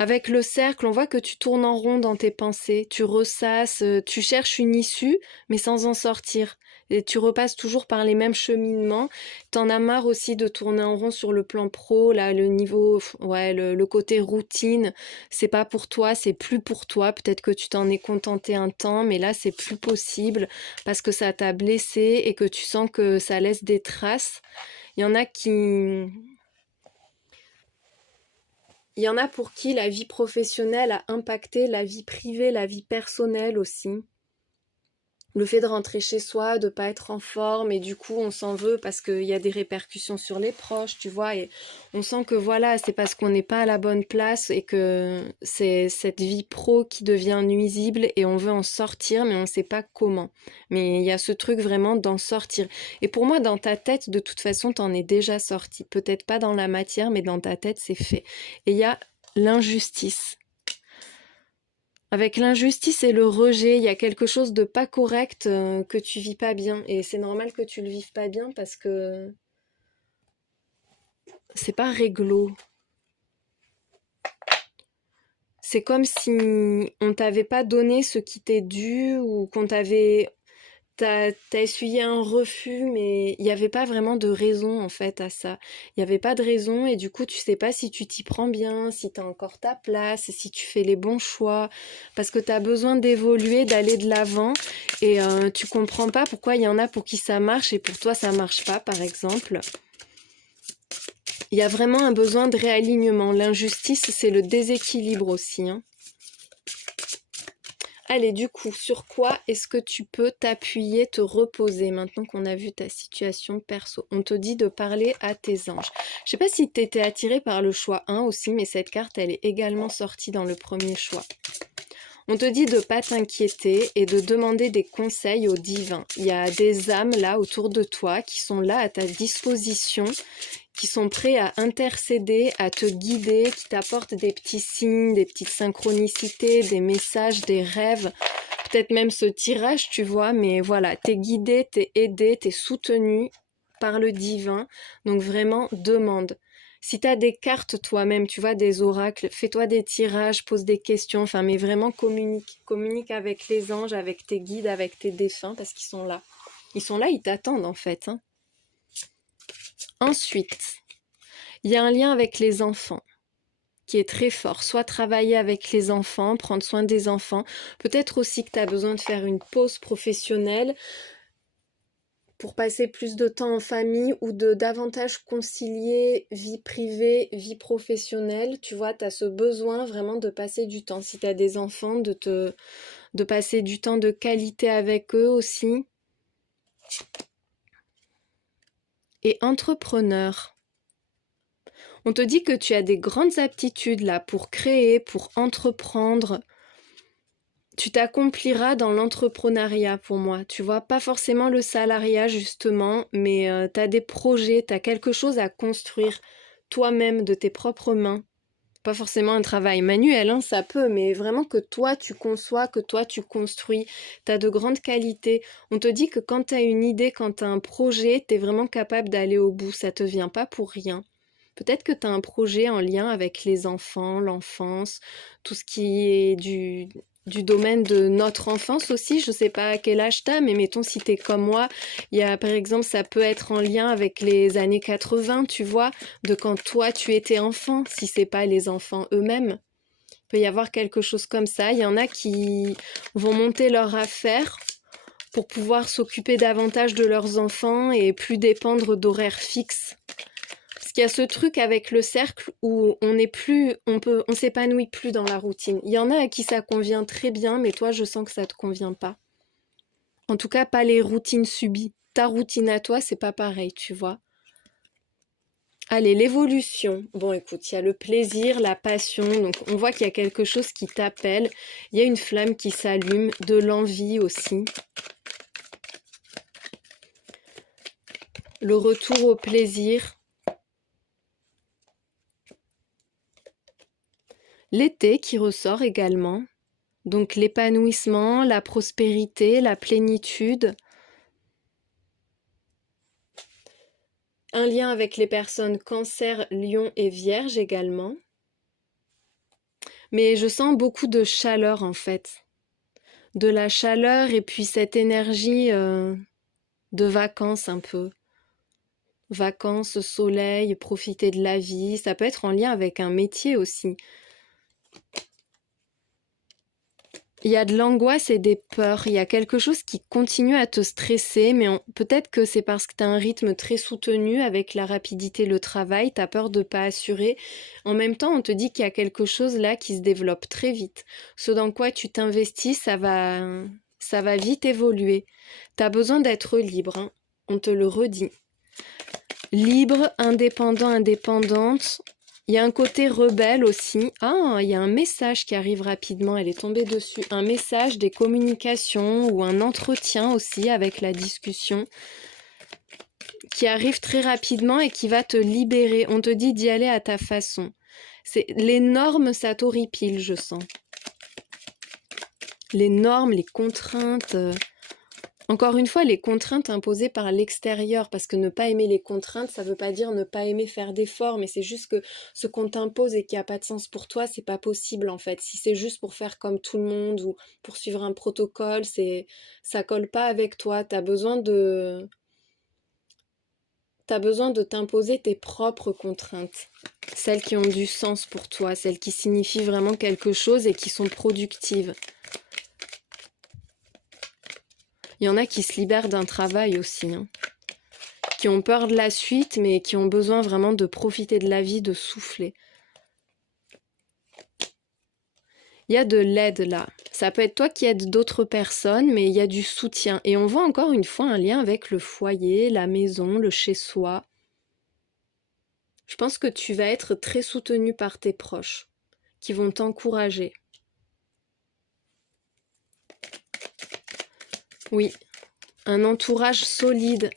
Avec le cercle, on voit que tu tournes en rond dans tes pensées, tu ressasses, tu cherches une issue, mais sans en sortir. Et tu repasses toujours par les mêmes cheminements. T'en as marre aussi de tourner en rond sur le plan pro, là, le niveau, ouais, le côté routine, c'est pas pour toi, c'est plus pour toi. Peut-être que tu t'en es contenté un temps, mais là, c'est plus possible parce que ça t'a blessé et que tu sens que ça laisse des traces. Il y en a Il y en a pour qui la vie professionnelle a impacté la vie privée, la vie personnelle aussi. Le fait de rentrer chez soi, de pas être en forme, et du coup on s'en veut parce qu'il y a des répercussions sur les proches, tu vois, et on sent que voilà, c'est parce qu'on n'est pas à la bonne place et que c'est cette vie pro qui devient nuisible et on veut en sortir, mais on ne sait pas comment. Mais il y a ce truc vraiment d'en sortir. Et pour moi, dans ta tête, de toute façon, t'en es déjà sorti. Peut-être pas dans la matière, mais dans ta tête, c'est fait. Et il y a l'injustice. Avec l'injustice et le rejet, il y a quelque chose de pas correct que tu vis pas bien. Et c'est normal que tu le vives pas bien parce que c'est pas réglo. C'est comme si on t'avait pas donné ce qui t'est dû ou qu'on t'avait... T'as essuyé un refus, mais il n'y avait pas vraiment de raison en fait à ça. Il n'y avait pas de raison et du coup tu sais pas si tu t'y prends bien, si tu as encore ta place, si tu fais les bons choix, parce que tu as besoin d'évoluer, d'aller de l'avant et tu comprends pas pourquoi il y en a pour qui ça marche et pour toi ça marche pas par exemple. Il y a vraiment un besoin de réalignement. L'injustice c'est le déséquilibre aussi, hein. Allez, du coup, sur quoi est-ce que tu peux t'appuyer, te reposer maintenant qu'on a vu ta situation perso? On te dit de parler à tes anges. Je sais pas si tu étais attiré par le choix 1 aussi, mais cette carte, elle est également sortie dans le premier choix. On te dit de pas t'inquiéter et de demander des conseils au divin. Il y a des âmes là autour de toi qui sont là à ta disposition, qui sont prêts à intercéder, à te guider, qui t'apportent des petits signes, des petites synchronicités, des messages, des rêves, peut-être même ce tirage, tu vois, mais voilà, t'es guidé, t'es aidé, t'es soutenu par le divin, donc vraiment demande. Si t'as des cartes toi-même, tu vois, des oracles, fais-toi des tirages, pose des questions, enfin, mais vraiment communique avec les anges, avec tes guides, avec tes défunts, parce qu'ils sont là. Ils sont là, ils t'attendent en fait, hein. Ensuite, il y a un lien avec les enfants qui est très fort. Soit travailler avec les enfants, prendre soin des enfants. Peut-être aussi que tu as besoin de faire une pause professionnelle pour passer plus de temps en famille ou de davantage concilier vie privée, vie professionnelle. Tu vois, tu as ce besoin vraiment de passer du temps. Si tu as des enfants, de passer du temps de qualité avec eux aussi. Et entrepreneur. On te dit que tu as des grandes aptitudes là pour créer, pour entreprendre. Tu t'accompliras dans l'entrepreneuriat pour moi. Tu vois, pas forcément le salariat justement, mais tu as des projets, tu as quelque chose à construire toi-même de tes propres mains. Pas forcément un travail manuel, hein, ça peut, mais vraiment que toi tu conçois, que toi tu construis. Tu as de grandes qualités. On te dit que quand tu as une idée, quand tu as un projet, tu es vraiment capable d'aller au bout. Ça te vient pas pour rien. Peut-être que tu as un projet en lien avec les enfants, l'enfance, tout ce qui est du domaine de notre enfance aussi. Je sais pas à quel âge tu as, mais mettons si tu es comme moi, il y a par exemple, ça peut être en lien avec les années 80, tu vois, de quand toi tu étais enfant, si c'est pas les enfants eux-mêmes. Il peut y avoir quelque chose comme ça. Il y en a qui vont monter leur affaire pour pouvoir s'occuper davantage de leurs enfants et plus dépendre d'horaires fixes. Parce qu'il y a ce truc avec le cercle où on s'épanouit plus dans la routine. Il y en a à qui ça convient très bien, mais toi, je sens que ça te convient pas. En tout cas, pas les routines subies. Ta routine à toi, c'est pas pareil, tu vois. Allez, l'évolution. Bon, écoute, il y a le plaisir, la passion. Donc, on voit qu'il y a quelque chose qui t'appelle. Il y a une flamme qui s'allume, de l'envie aussi. Le retour au plaisir. L'été qui ressort également. Donc, l'épanouissement, la prospérité, la plénitude. Un lien avec les personnes Cancer, Lion et Vierge également. Mais je sens beaucoup de chaleur en fait. De la chaleur et puis cette énergie de vacances un peu. Vacances, soleil, profiter de la vie. Ça peut être en lien avec un métier aussi. Il y a de l'angoisse et des peurs, il y a quelque chose qui continue à te stresser, mais peut-être que c'est parce que tu as un rythme très soutenu avec la rapidité, le travail, tu as peur de ne pas assurer. En même temps, on te dit qu'il y a quelque chose là qui se développe très vite. Ce dans quoi tu t'investis, ça va vite évoluer. Tu as besoin d'être libre, hein. On te le redit. Libre, indépendant, indépendante. Il y a un côté rebelle aussi. Ah, il y a un message qui arrive rapidement, elle est tombée dessus. Un message, des communications ou un entretien aussi avec la discussion qui arrive très rapidement et qui va te libérer. On te dit d'y aller à ta façon. Les normes, ça t'horripile, je sens. Les normes, les contraintes... Encore une fois, les contraintes imposées par l'extérieur, parce que ne pas aimer les contraintes, ça veut pas dire ne pas aimer faire d'efforts, mais c'est juste que ce qu'on t'impose et qui a pas de sens pour toi, c'est pas possible en fait. Si c'est juste pour faire comme tout le monde ou pour suivre un protocole, ça colle pas avec toi. T'as besoin de t'imposer tes propres contraintes, celles qui ont du sens pour toi, celles qui signifient vraiment quelque chose et qui sont productives. Il y en a qui se libèrent d'un travail aussi, hein, qui ont peur de la suite, mais qui ont besoin vraiment de profiter de la vie, de souffler. Il y a de l'aide là. Ça peut être toi qui aides d'autres personnes, mais il y a du soutien. Et on voit encore une fois un lien avec le foyer, la maison, le chez-soi. Je pense que tu vas être très soutenu par tes proches, qui vont t'encourager. Oui, un entourage solide,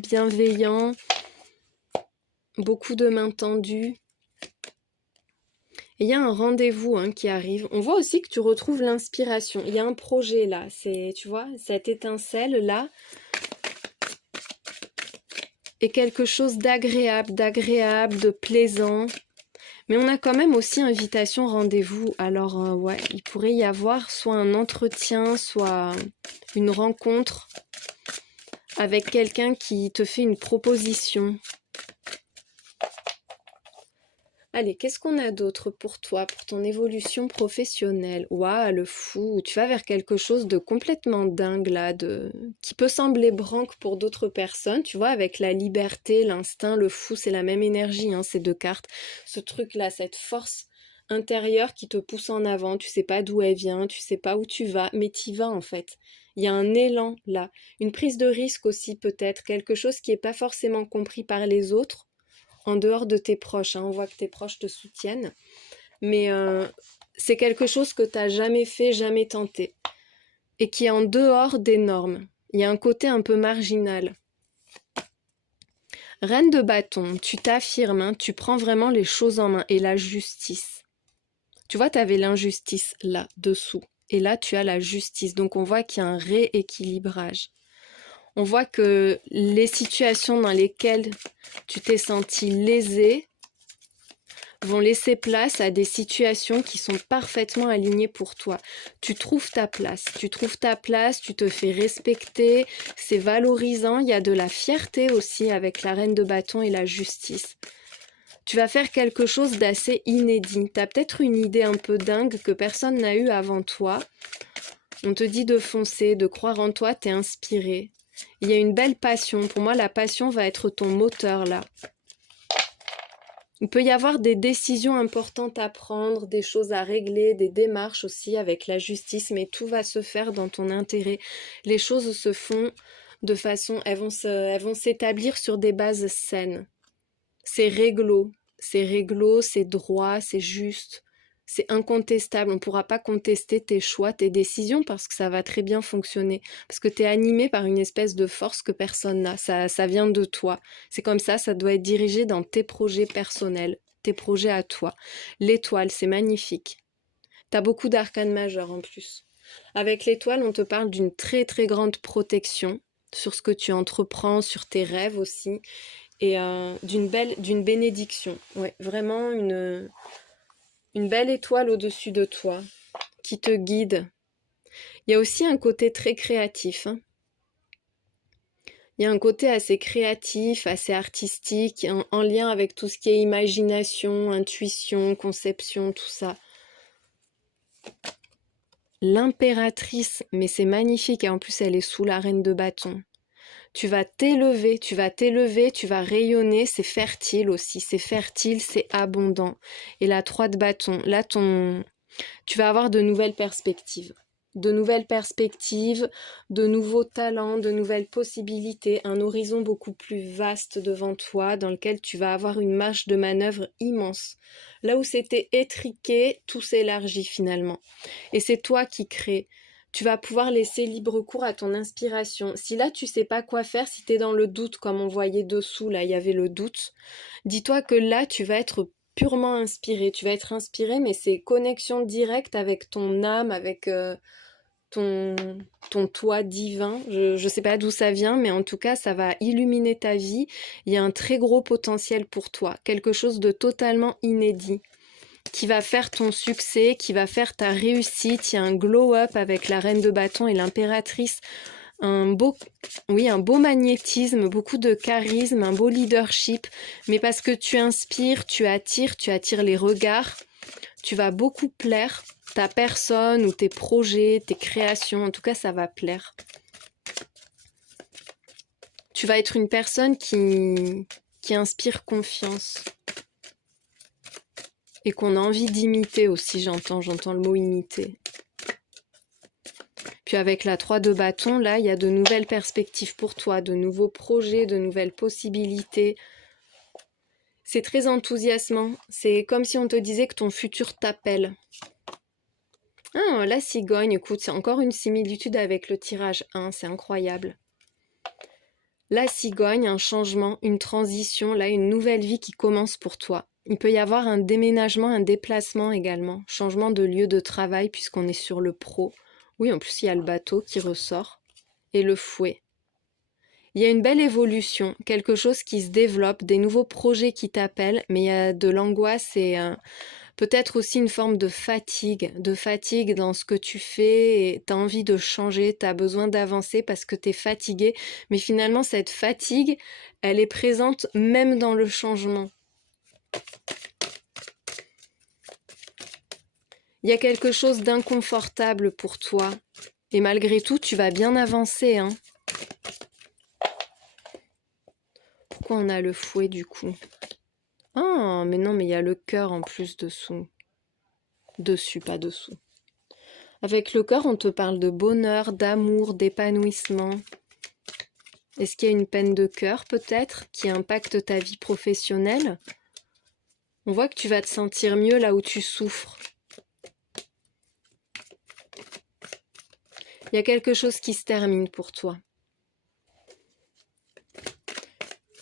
bienveillant, beaucoup de mains tendues. Et il y a un rendez-vous qui arrive. On voit aussi que tu retrouves l'inspiration. Il y a un projet là, tu vois, cette étincelle là. Et quelque chose d'agréable, de plaisant. Mais on a quand même aussi invitation, rendez-vous. Alors, ouais, il pourrait y avoir soit un entretien, soit une rencontre avec quelqu'un qui te fait une proposition. Allez, qu'est-ce qu'on a d'autre pour toi, pour ton évolution professionnelle? Ouah, le fou, tu vas vers quelque chose de complètement dingue là, qui peut sembler branque pour d'autres personnes, tu vois, avec la liberté, l'instinct, le fou, c'est la même énergie, hein, ces deux cartes. Ce truc-là, cette force intérieure qui te pousse en avant, tu sais pas d'où elle vient, tu sais pas où tu vas, mais t'y vas en fait. Il y a un élan là, une prise de risque aussi peut-être, quelque chose qui n'est pas forcément compris par les autres, en dehors de tes proches, hein. On voit que tes proches te soutiennent, mais c'est quelque chose que tu n'as jamais fait, jamais tenté, et qui est en dehors des normes. Il y a un côté un peu marginal. Reine de bâton, tu t'affirmes, hein, tu prends vraiment les choses en main, et la justice. Tu vois, tu avais l'injustice là, dessous, et là tu as la justice, donc on voit qu'il y a un rééquilibrage. On voit que les situations dans lesquelles tu t'es senti lésé vont laisser place à des situations qui sont parfaitement alignées pour toi. Tu trouves ta place, tu te fais respecter, c'est valorisant, il y a de la fierté aussi avec la reine de bâton et la justice. Tu vas faire quelque chose d'assez inédit. Tu as peut-être une idée un peu dingue que personne n'a eue avant toi. On te dit de foncer, de croire en toi, t'es inspiré. Il y a une belle passion. Pour moi, la passion va être ton moteur là. Il peut y avoir des décisions importantes à prendre, des choses à régler, des démarches aussi avec la justice, mais tout va se faire dans ton intérêt. Les choses se font de façon... elles vont s'établir sur des bases saines. C'est réglo, c'est droit, c'est juste, c'est incontestable. On ne pourra pas contester tes choix, tes décisions parce que ça va très bien fonctionner. Parce que tu es animé par une espèce de force que personne n'a. Ça vient de toi. C'est comme ça doit être dirigé dans tes projets personnels, tes projets à toi. L'étoile, c'est magnifique. Tu as beaucoup d'arcanes majeurs en plus. Avec l'étoile, on te parle d'une très très grande protection sur ce que tu entreprends, sur tes rêves aussi. Et d'une bénédiction. Ouais, vraiment une belle étoile au-dessus de toi qui te guide. Il y a aussi un côté très créatif. Hein. Il y a un côté assez créatif, assez artistique, en lien avec tout ce qui est imagination, intuition, conception, tout ça. L'impératrice, mais c'est magnifique et en plus elle est sous la reine de bâton. Tu vas t'élever, tu vas rayonner, c'est fertile aussi, c'est abondant. Et la 3 de bâton, là tu vas avoir de nouvelles perspectives. De nouveaux talents, de nouvelles possibilités, un horizon beaucoup plus vaste devant toi dans lequel tu vas avoir une marge de manœuvre immense. Là où c'était étriqué, tout s'élargit finalement. Et c'est toi qui crées. Tu vas pouvoir laisser libre cours à ton inspiration. Si là, tu sais pas quoi faire, si tu es dans le doute, comme on voyait dessous, là, il y avait le doute, dis-toi que là, tu vas être purement inspiré. Tu vas être inspiré, mais c'est connexion directe avec ton âme, avec ton toi divin. Je sais pas d'où ça vient, mais en tout cas, ça va illuminer ta vie. Il y a un très gros potentiel pour toi, quelque chose de totalement inédit, qui va faire ton succès, qui va faire ta réussite. Il y a un glow-up avec la reine de bâton et l'impératrice. Un beau magnétisme, beaucoup de charisme, un beau leadership. Mais parce que tu inspires, tu attires les regards. Tu vas beaucoup plaire. Ta personne ou tes projets, tes créations, en tout cas, ça va plaire. Tu vas être une personne qui inspire confiance. Et qu'on a envie d'imiter aussi, j'entends le mot imiter. Puis avec la 3 de bâton, là, il y a de nouvelles perspectives pour toi, de nouveaux projets, de nouvelles possibilités. C'est très enthousiasmant. C'est comme si on te disait que ton futur t'appelle. Ah, la cigogne, écoute, c'est encore une similitude avec le tirage 1, c'est incroyable. La cigogne, un changement, une transition, là, une nouvelle vie qui commence pour toi. Il peut y avoir un déménagement, un déplacement également, changement de lieu de travail puisqu'on est sur le pro. Oui, en plus, il y a le bateau qui ressort et le fouet. Il y a une belle évolution, quelque chose qui se développe, des nouveaux projets qui t'appellent, mais il y a de l'angoisse et peut-être aussi une forme de fatigue dans ce que tu fais et tu as envie de changer, tu as besoin d'avancer parce que tu es fatigué. Mais finalement, cette fatigue, elle est présente même dans le changement. Il y a quelque chose d'inconfortable pour toi. Et malgré tout, tu vas bien avancer, hein. Pourquoi on a le fouet du coup? Ah, mais non, mais il y a le cœur en plus dessous. Dessus, pas dessous. Avec le cœur, on te parle de bonheur, d'amour, d'épanouissement. Est-ce qu'il y a une peine de cœur peut-être qui impacte ta vie professionnelle? On voit que tu vas te sentir mieux là où tu souffres. Il y a quelque chose qui se termine pour toi.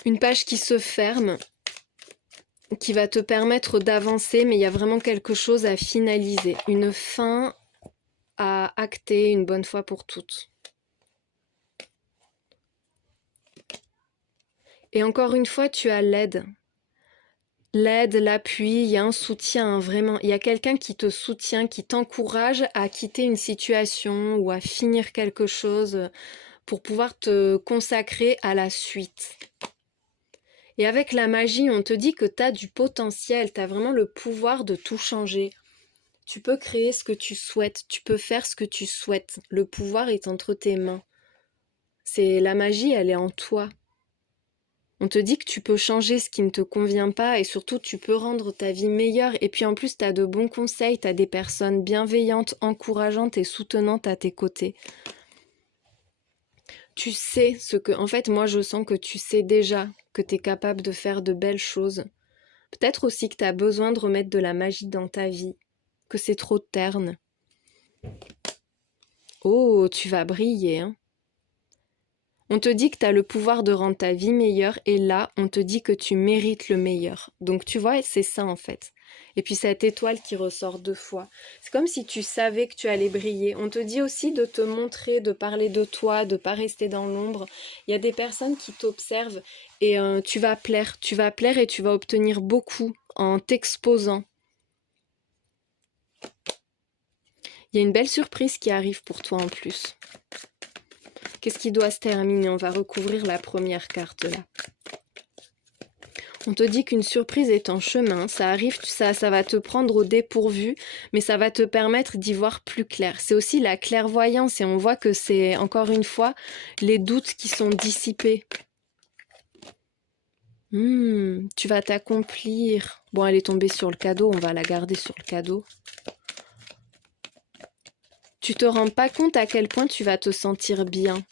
Une page qui se ferme, qui va te permettre d'avancer, mais il y a vraiment quelque chose à finaliser. Une fin à acter une bonne fois pour toutes. Et encore une fois, tu as l'aide. L'aide, l'appui, il y a un soutien, vraiment. Il y a quelqu'un qui te soutient, qui t'encourage à quitter une situation ou à finir quelque chose pour pouvoir te consacrer à la suite. Et avec la magie, on te dit que tu as du potentiel, tu as vraiment le pouvoir de tout changer. Tu peux créer ce que tu souhaites, tu peux faire ce que tu souhaites. Le pouvoir est entre tes mains. C'est la magie, elle est en toi. On te dit que tu peux changer ce qui ne te convient pas et surtout tu peux rendre ta vie meilleure. Et puis en plus, tu as de bons conseils, tu as des personnes bienveillantes, encourageantes et soutenantes à tes côtés. Tu sais ce que... En fait, moi, je sens que tu sais déjà que tu es capable de faire de belles choses. Peut-être aussi que tu as besoin de remettre de la magie dans ta vie, que c'est trop terne. Oh, tu vas briller, hein. On te dit que tu as le pouvoir de rendre ta vie meilleure et là, on te dit que tu mérites le meilleur. Donc tu vois, c'est ça en fait. Et puis cette étoile qui ressort 2 fois. C'est comme si tu savais que tu allais briller. On te dit aussi de te montrer, de parler de toi, de pas rester dans l'ombre. Il y a des personnes qui t'observent et tu vas plaire. Tu vas plaire et tu vas obtenir beaucoup en t'exposant. Il y a une belle surprise qui arrive pour toi en plus. Qu'est-ce qui doit se terminer? On va recouvrir la première carte là. On te dit qu'une surprise est en chemin, ça arrive, ça va te prendre au dépourvu, mais ça va te permettre d'y voir plus clair. C'est aussi la clairvoyance et on voit que c'est, encore une fois, les doutes qui sont dissipés. Tu vas t'accomplir. Bon, elle est tombée sur le cadeau, on va la garder sur le cadeau. Tu te rends pas compte à quel point tu vas te sentir bien.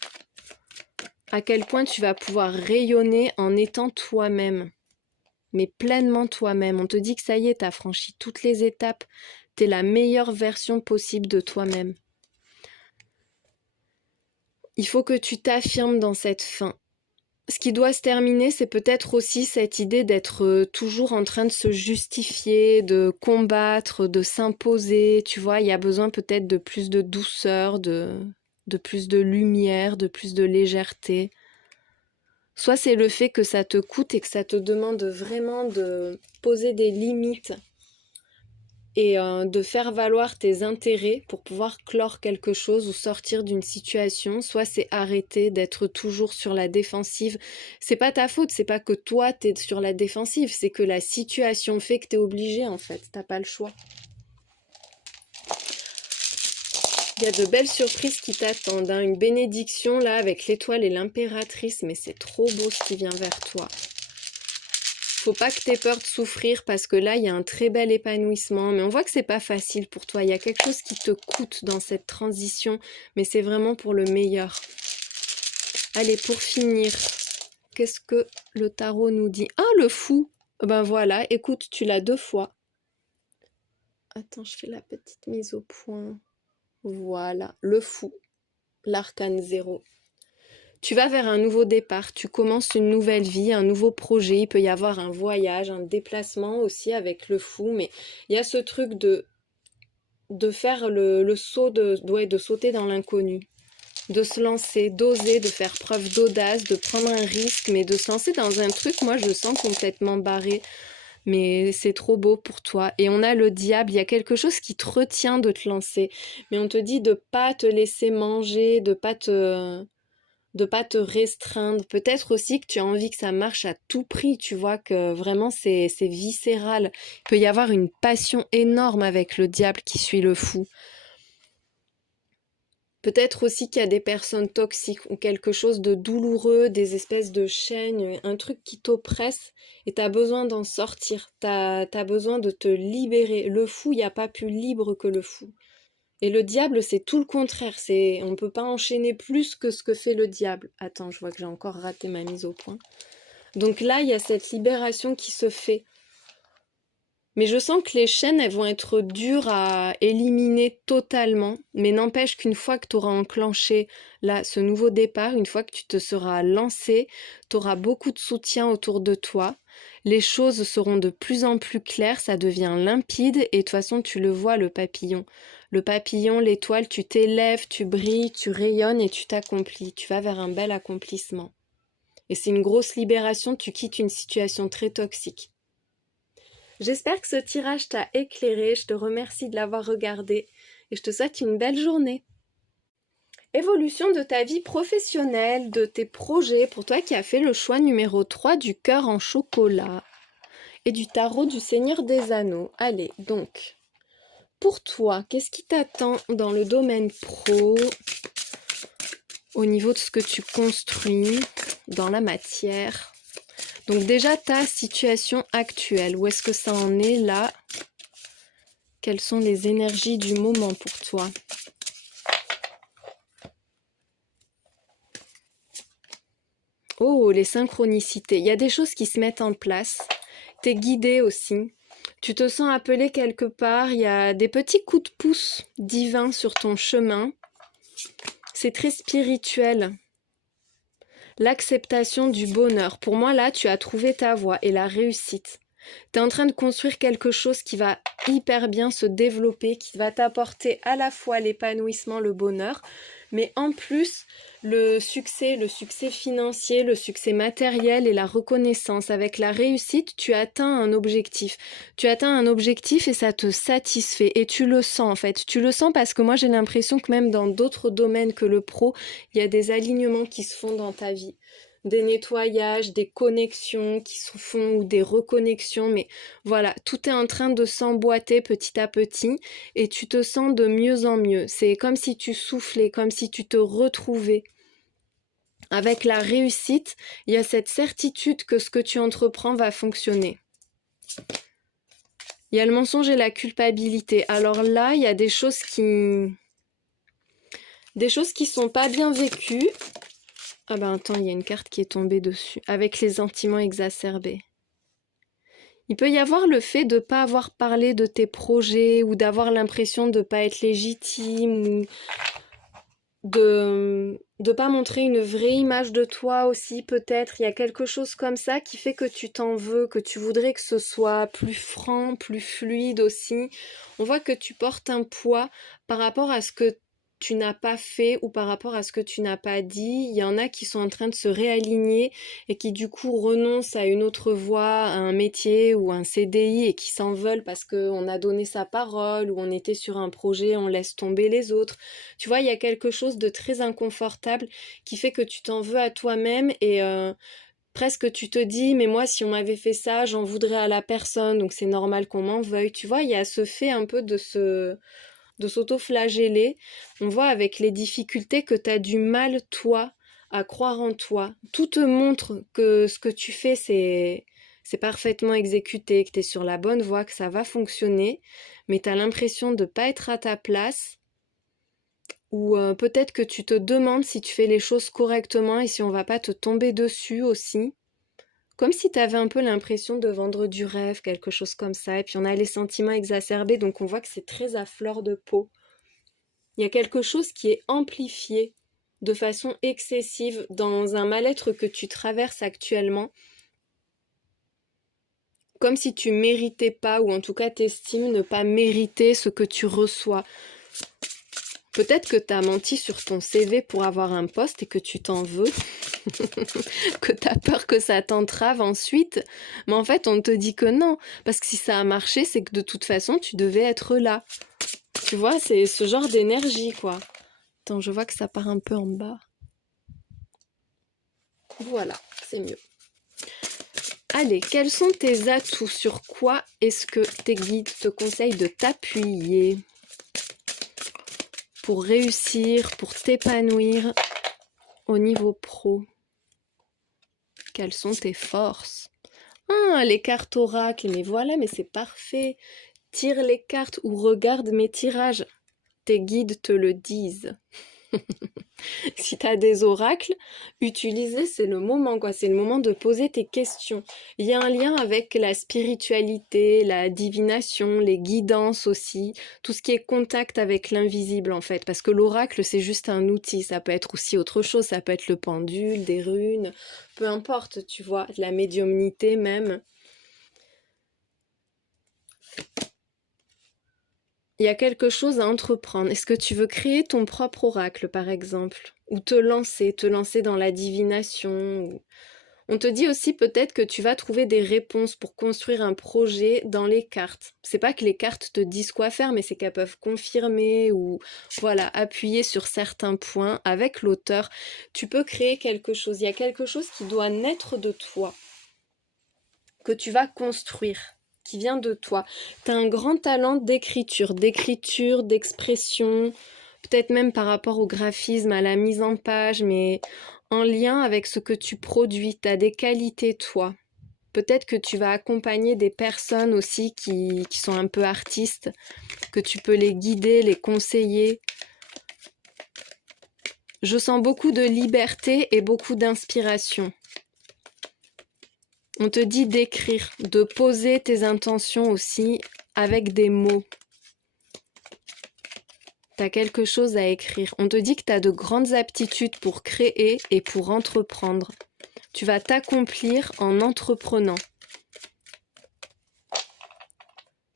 À quel point tu vas pouvoir rayonner en étant toi-même. Mais pleinement toi-même. On te dit que ça y est, t'as franchi toutes les étapes. T'es la meilleure version possible de toi-même. Il faut que tu t'affirmes dans cette fin. Ce qui doit se terminer, c'est peut-être aussi cette idée d'être toujours en train de se justifier, de combattre, de s'imposer. Tu vois, il y a besoin peut-être de plus de douceur, de plus de lumière, de plus de légèreté. Soit c'est le fait que ça te coûte et que ça te demande vraiment de poser des limites et de faire valoir tes intérêts pour pouvoir clore quelque chose ou sortir d'une situation. Soit c'est arrêter d'être toujours sur la défensive. C'est pas ta faute, c'est pas que toi t'es sur la défensive, c'est que la situation fait que t'es obligé en fait, t'as pas le choix. Il y a de belles surprises qui t'attendent, hein. Une bénédiction là avec l'étoile et l'impératrice, mais c'est trop beau ce qui vient vers toi. Faut pas que t'aies peur de souffrir parce que là il y a un très bel épanouissement, mais on voit que c'est pas facile pour toi. Il y a quelque chose qui te coûte dans cette transition, mais c'est vraiment pour le meilleur. Allez, pour finir, qu'est-ce que le tarot nous dit? Ah, le fou! Ben voilà, écoute, tu l'as 2 fois. Attends, je fais la petite mise au point. Voilà, le fou, l'arcane 0. Tu vas vers un nouveau départ, tu commences une nouvelle vie, un nouveau projet, il peut y avoir un voyage, un déplacement aussi avec le fou, mais il y a ce truc de faire le saut, de sauter dans l'inconnu, de se lancer, d'oser, de faire preuve d'audace, de prendre un risque, mais de se lancer dans un truc, moi je le sens complètement barré. Mais c'est trop beau pour toi. Et on a le diable, il y a quelque chose qui te retient de te lancer. Mais on te dit de pas te laisser manger, de pas te restreindre. Peut-être aussi que tu as envie que ça marche à tout prix, tu vois, que vraiment c'est viscéral. Il peut y avoir une passion énorme avec le diable qui suit le fou. Peut-être aussi qu'il y a des personnes toxiques ou quelque chose de douloureux, des espèces de chaînes, un truc qui t'oppresse et t'as besoin d'en sortir, t'as besoin de te libérer. Le fou, il n'y a pas plus libre que le fou. Et le diable, c'est tout le contraire, on ne peut pas enchaîner plus que ce que fait le diable. Attends, je vois que j'ai encore raté ma mise au point. Donc là, il y a cette libération qui se fait. Mais je sens que les chaînes, elles vont être dures à éliminer totalement. Mais n'empêche qu'une fois que tu auras enclenché là, ce nouveau départ, une fois que tu te seras lancé, tu auras beaucoup de soutien autour de toi. Les choses seront de plus en plus claires, ça devient limpide. Et de toute façon, tu le vois, le papillon. Le papillon, l'étoile, tu t'élèves, tu brilles, tu rayonnes et tu t'accomplis. Tu vas vers un bel accomplissement. Et c'est une grosse libération, tu quittes une situation très toxique. J'espère que ce tirage t'a éclairé, je te remercie de l'avoir regardé et je te souhaite une belle journée. Évolution de ta vie professionnelle, de tes projets, pour toi qui as fait le choix numéro 3 du cœur en chocolat et du tarot du Seigneur des Anneaux. Allez, donc, pour toi, qu'est-ce qui t'attend dans le domaine pro, au niveau de ce que tu construis, dans la matière? Donc déjà, ta situation actuelle, où est-ce que ça en est là? Quelles sont les énergies du moment pour toi? Oh, les synchronicités. Il y a des choses qui se mettent en place. T'es guidé aussi. Tu te sens appelé quelque part. Il y a des petits coups de pouce divins sur ton chemin. C'est très spirituel. L'acceptation du bonheur. Pour moi, là, tu as trouvé ta voie et la réussite. Tu es en train de construire quelque chose qui va hyper bien se développer, qui va t'apporter à la fois l'épanouissement, le bonheur, mais en plus le succès financier, le succès matériel et la reconnaissance. Avec la réussite, tu atteins un objectif. Tu atteins un objectif et ça te satisfait. Et tu le sens en fait. Tu le sens parce que moi j'ai l'impression que même dans d'autres domaines que le pro, il y a des alignements qui se font dans ta vie. Des nettoyages, des connexions qui se font ou des reconnexions, mais voilà, tout est en train de s'emboîter petit à petit et tu te sens de mieux en mieux. C'est comme si tu soufflais, comme si tu te retrouvais. Avec la réussite, il y a cette certitude que ce que tu entreprends va fonctionner. Il y a le mensonge et la culpabilité. Alors là, il y a des choses qui sont pas bien vécues. Ah ben attends, il y a une carte qui est tombée dessus, avec les sentiments exacerbés. Il peut y avoir le fait de ne pas avoir parlé de tes projets ou d'avoir l'impression de ne pas être légitime ou de ne pas montrer une vraie image de toi aussi peut-être. Il y a quelque chose comme ça qui fait que tu t'en veux, que tu voudrais que ce soit plus franc, plus fluide aussi. On voit que tu portes un poids par rapport à ce que tu n'as pas fait ou par rapport à ce que tu n'as pas dit. Il y en a qui sont en train de se réaligner et qui du coup renoncent à une autre voie, à un métier ou un CDI et qui s'en veulent parce qu'on a donné sa parole ou on était sur un projet, on laisse tomber les autres. Tu vois, il y a quelque chose de très inconfortable qui fait que tu t'en veux à toi-même et presque tu te dis mais moi si on m'avait fait ça j'en voudrais à la personne donc c'est normal qu'on m'en veuille. Tu vois, il y a ce fait un peu de s'auto-flageller. On voit avec les difficultés que tu as du mal, toi, à croire en toi. Tout te montre que ce que tu fais, c'est parfaitement exécuté, que tu es sur la bonne voie, que ça va fonctionner, mais tu as l'impression de ne pas être à ta place, ou peut-être que tu te demandes si tu fais les choses correctement et si on va pas te tomber dessus aussi. Comme si tu avais un peu l'impression de vendre du rêve, quelque chose comme ça. Et puis on a les sentiments exacerbés, donc on voit que c'est très à fleur de peau. Il y a quelque chose qui est amplifié de façon excessive dans un mal-être que tu traverses actuellement. Comme si tu méritais pas, ou en tout cas t'estimes ne pas mériter ce que tu reçois. Peut-être que tu as menti sur ton CV pour avoir un poste et que tu t'en veux, que tu as peur que ça t'entrave ensuite, mais en fait on te dit que non, parce que si ça a marché, c'est que de toute façon tu devais être là. Tu vois, c'est ce genre d'énergie quoi. Attends, je vois que ça part un peu en bas. Voilà, c'est mieux. Allez, quels sont tes atouts? Sur quoi est-ce que tes guides te conseillent de t'appuyer pour réussir, pour t'épanouir au niveau pro? Quelles sont tes forces? Ah, les cartes oracles, mais voilà, mais c'est parfait. Tire les cartes ou regarde mes tirages. Tes guides te le disent. Si tu as des oracles, utilise-les, c'est le moment, quoi. C'est le moment de poser tes questions. Il y a un lien avec la spiritualité, la divination, les guidances aussi, tout ce qui est contact avec l'invisible en fait. Parce que l'oracle, c'est juste un outil. Ça peut être aussi autre chose. Ça peut être le pendule, des runes, peu importe, tu vois, de la médiumnité même. Il y a quelque chose à entreprendre. Est-ce que tu veux créer ton propre oracle, par exemple? Ou te lancer dans la divination? On te dit aussi peut-être que tu vas trouver des réponses pour construire un projet dans les cartes. C'est pas que les cartes te disent quoi faire, mais c'est qu'elles peuvent confirmer ou voilà, appuyer sur certains points. Avec l'auteur, tu peux créer quelque chose. Il y a quelque chose qui doit naître de toi, que tu vas construire, qui vient de toi. Tu as un grand talent d'écriture, d'expression, peut-être même par rapport au graphisme, à la mise en page, mais en lien avec ce que tu produis. Tu as des qualités, toi. Peut-être que tu vas accompagner des personnes aussi qui sont un peu artistes, que tu peux les guider, les conseiller. Je sens beaucoup de liberté et beaucoup d'inspiration. On te dit d'écrire, de poser tes intentions aussi avec des mots. Tu as quelque chose à écrire. On te dit que tu as de grandes aptitudes pour créer et pour entreprendre. Tu vas t'accomplir en entreprenant.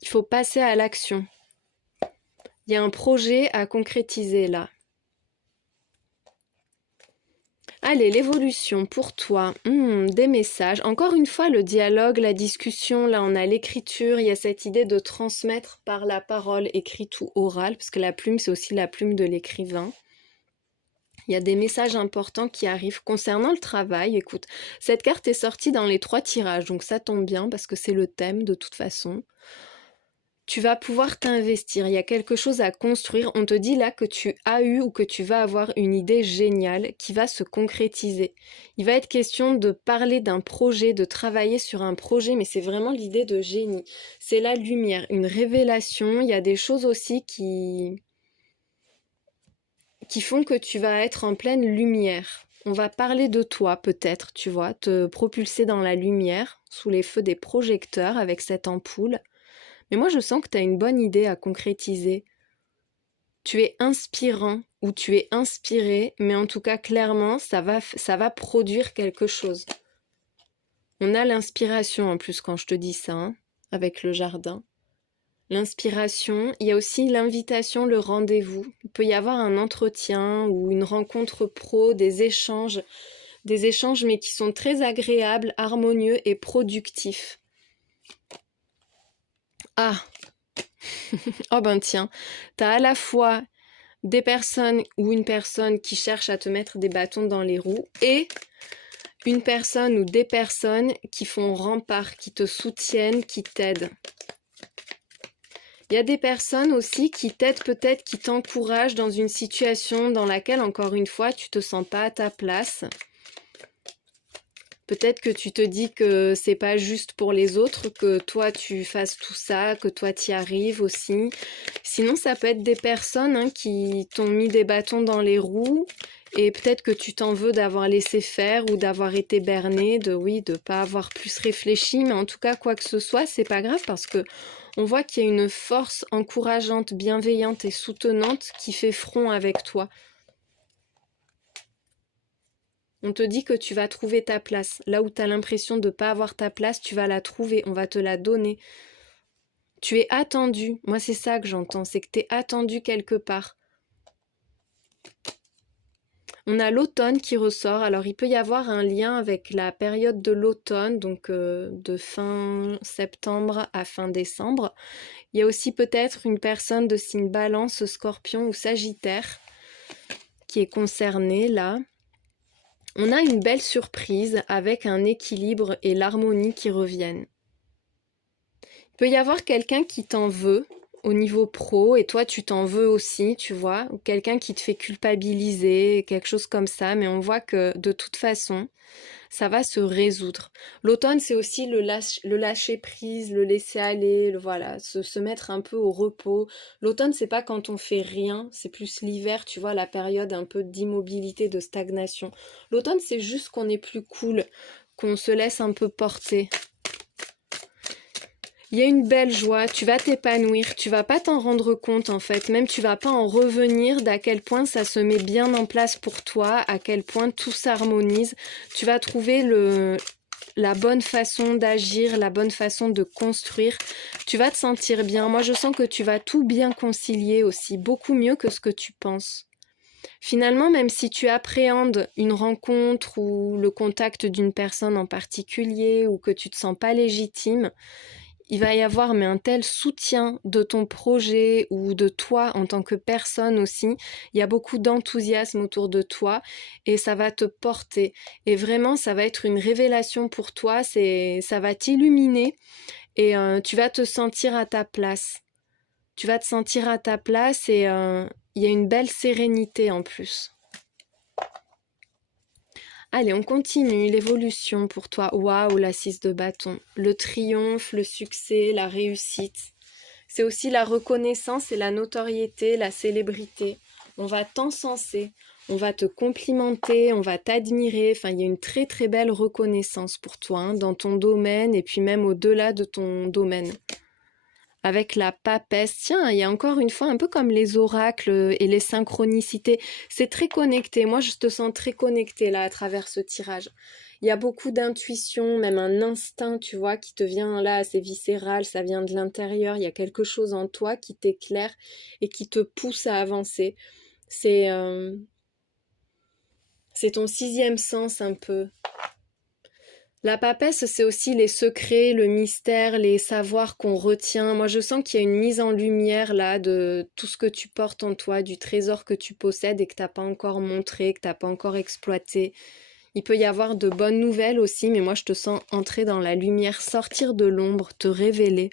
Il faut passer à l'action. Il y a un projet à concrétiser là. Allez, l'évolution pour toi, des messages. Encore une fois, le dialogue, la discussion, là on a l'écriture, il y a cette idée de transmettre par la parole, écrite ou orale, parce que la plume c'est aussi la plume de l'écrivain. Il y a des messages importants qui arrivent concernant le travail. Écoute, cette carte est sortie dans les 3 tirages, donc ça tombe bien parce que c'est le thème de toute façon. Tu vas pouvoir t'investir, il y a quelque chose à construire. On te dit là que tu as eu ou que tu vas avoir une idée géniale qui va se concrétiser. Il va être question de parler d'un projet, de travailler sur un projet, mais c'est vraiment l'idée de génie. C'est la lumière, une révélation. Il y a des choses aussi qui font que tu vas être en pleine lumière. On va parler de toi peut-être, tu vois, te propulser dans la lumière, sous les feux des projecteurs avec cette ampoule. Mais moi, je sens que tu as une bonne idée à concrétiser. Tu es inspirant ou tu es inspiré, mais en tout cas, clairement, ça va produire quelque chose. On a l'inspiration en plus quand je te dis ça, hein, avec le jardin. L'inspiration, il y a aussi l'invitation, le rendez-vous. Il peut y avoir un entretien ou une rencontre pro, des échanges mais qui sont très agréables, harmonieux et productifs. Ah, oh ben tiens, t'as à la fois des personnes ou une personne qui cherche à te mettre des bâtons dans les roues et une personne ou des personnes qui font rempart, qui te soutiennent, qui t'aident. Il y a des personnes aussi qui t'aident peut-être, qui t'encouragent dans une situation dans laquelle, encore une fois, tu te sens pas à ta place. Peut-être que tu te dis que c'est pas juste pour les autres, que toi tu fasses tout ça, que toi t'y arrives aussi. Sinon, ça peut être des personnes qui t'ont mis des bâtons dans les roues et peut-être que tu t'en veux d'avoir laissé faire ou d'avoir été berné, de pas avoir plus réfléchi. Mais en tout cas, quoi que ce soit, c'est pas grave parce que on voit qu'il y a une force encourageante, bienveillante et soutenante qui fait front avec toi. On te dit que tu vas trouver ta place. Là où tu as l'impression de ne pas avoir ta place, tu vas la trouver, on va te la donner. Tu es attendu. Moi, c'est ça que j'entends, c'est que tu es attendu quelque part. On a l'automne qui ressort. Alors, il peut y avoir un lien avec la période de l'automne, donc de fin septembre à fin décembre. Il y a aussi peut-être une personne de signe Balance, Scorpion ou Sagittaire qui est concernée là. On a une belle surprise avec un équilibre et l'harmonie qui reviennent. Il peut y avoir quelqu'un qui t'en veut au niveau pro et toi tu t'en veux aussi, tu vois, ou quelqu'un qui te fait culpabiliser, quelque chose comme ça, mais on voit que de toute façon, ça va se résoudre. L'automne, c'est aussi le lâcher prise, le laisser aller, voilà, se mettre un peu au repos. L'automne, c'est pas quand on fait rien, c'est plus l'hiver, tu vois, la période un peu d'immobilité, de stagnation. L'automne, c'est juste qu'on est plus cool, qu'on se laisse un peu porter. Il y a une belle joie, tu vas t'épanouir, tu vas pas t'en rendre compte en fait, même tu vas pas en revenir d'à quel point ça se met bien en place pour toi, à quel point tout s'harmonise. Tu vas trouver la bonne façon d'agir, la bonne façon de construire. Tu vas te sentir bien. Moi, je sens que tu vas tout bien concilier aussi, beaucoup mieux que ce que tu penses. Finalement, même si tu appréhendes une rencontre ou le contact d'une personne en particulier ou que tu te sens pas légitime, il va y avoir un tel soutien de ton projet ou de toi en tant que personne aussi. Il y a beaucoup d'enthousiasme autour de toi et ça va te porter. Et vraiment, ça va être une révélation pour toi, ça va t'illuminer et tu vas te sentir à ta place. Tu vas te sentir à ta place et il y a une belle sérénité en plus. Allez, on continue, l'évolution pour toi. Waouh, la 6 de bâton. Le triomphe, le succès, la réussite. C'est aussi la reconnaissance et la notoriété, la célébrité. On va t'encenser, on va te complimenter, on va t'admirer. Enfin, il y a une très très belle reconnaissance pour toi hein, dans ton domaine et puis même au-delà de ton domaine. Avec la papesse, tiens, il y a encore une fois un peu comme les oracles et les synchronicités. C'est très connecté. Moi, je te sens très connecté là à travers ce tirage. Il y a beaucoup d'intuition, même un instinct, tu vois, qui te vient là, c'est viscéral, ça vient de l'intérieur. Il y a quelque chose en toi qui t'éclaire et qui te pousse à avancer. C'est ton sixième sens un peu. La papesse, c'est aussi les secrets, le mystère, les savoirs qu'on retient. Moi, je sens qu'il y a une mise en lumière là de tout ce que tu portes en toi, du trésor que tu possèdes et que tu n'as pas encore montré, que tu n'as pas encore exploité. Il peut y avoir de bonnes nouvelles aussi, mais moi, je te sens entrer dans la lumière, sortir de l'ombre, te révéler.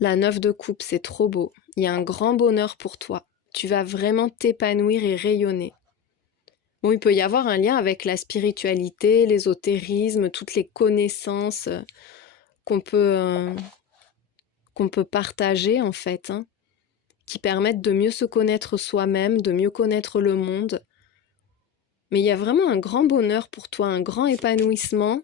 La 9 de coupe, c'est trop beau. Il y a un grand bonheur pour toi. Tu vas vraiment t'épanouir et rayonner. Bon, il peut y avoir un lien avec la spiritualité, l'ésotérisme, toutes les connaissances qu'on peut partager en fait, hein, qui permettent de mieux se connaître soi-même, de mieux connaître le monde. Mais il y a vraiment un grand bonheur pour toi, un grand épanouissement,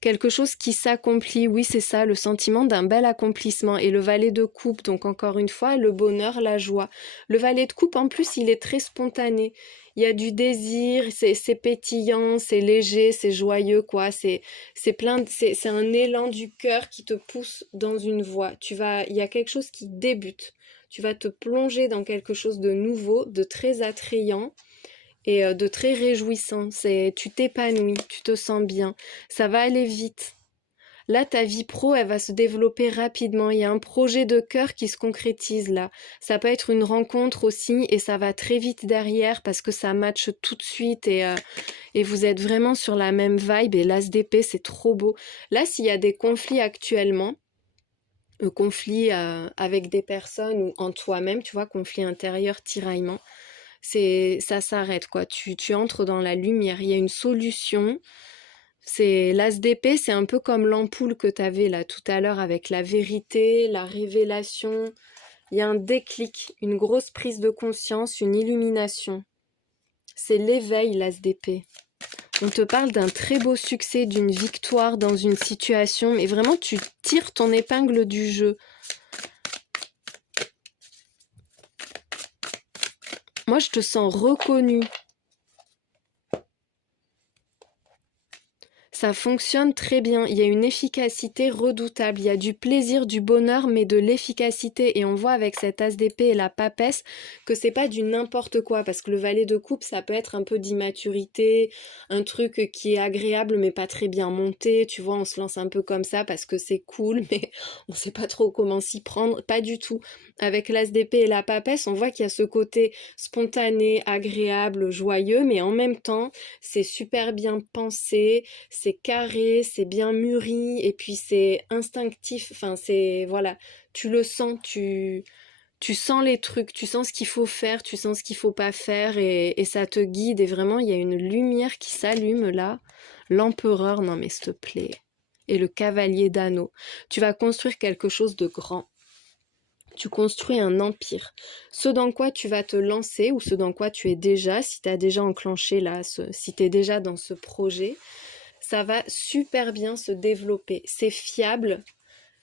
quelque chose qui s'accomplit. Oui, c'est ça, le sentiment d'un bel accomplissement. Et le valet de coupe, donc encore une fois, le bonheur, la joie. Le valet de coupe, en plus, il est très spontané. Il y a du désir, c'est pétillant, c'est léger, c'est joyeux, quoi. C'est un élan du cœur qui te pousse dans une voie. Il y a quelque chose qui débute. Tu vas te plonger dans quelque chose de nouveau, de très attrayant et de très réjouissant. Tu t'épanouis, tu te sens bien. Ça va aller vite. Là, ta vie pro, elle va se développer rapidement. Il y a un projet de cœur qui se concrétise là. Ça peut être une rencontre aussi et ça va très vite derrière parce que ça matche tout de suite et vous êtes vraiment sur la même vibe. Et l'as d'épée, c'est trop beau. Là, s'il y a des conflits actuellement, conflits avec des personnes ou en toi-même, tu vois, conflit intérieur, tiraillement, ça s'arrête quoi. Tu entres dans la lumière. Il y a une solution. C'est l'as d'épée, c'est un peu comme l'ampoule que tu avais là tout à l'heure avec la vérité, la révélation. Il y a un déclic, une grosse prise de conscience, une illumination. C'est l'éveil, l'as d'épée. On te parle d'un très beau succès, d'une victoire dans une situation, mais vraiment tu tires ton épingle du jeu. Moi, je te sens reconnue. Ça fonctionne très bien, il y a une efficacité redoutable, il y a du plaisir, du bonheur, mais de l'efficacité. Et on voit avec cet as d'épée et la papesse que c'est pas du n'importe quoi, parce que le valet de coupe, ça peut être un peu d'immaturité, un truc qui est agréable mais pas très bien monté, tu vois, on se lance un peu comme ça parce que c'est cool, mais on sait pas trop comment s'y prendre, pas du tout. Avec l'as d'épée et la papesse, on voit qu'il y a ce côté spontané, agréable, joyeux, mais en même temps, c'est super bien pensé, c'est carré, c'est bien mûri, et puis c'est instinctif, enfin c'est, voilà, tu le sens, tu sens les trucs, tu sens ce qu'il faut faire, tu sens ce qu'il faut pas faire, et ça te guide, et vraiment il y a une lumière qui s'allume là, l'empereur, non mais s'il te plaît, et le cavalier d'anneau, tu vas construire quelque chose de grand. Tu construis un empire. Ce dans quoi tu vas te lancer, ou ce dans quoi tu es déjà, si tu as déjà enclenché là, si tu es déjà dans ce projet, ça va super bien se développer. C'est fiable,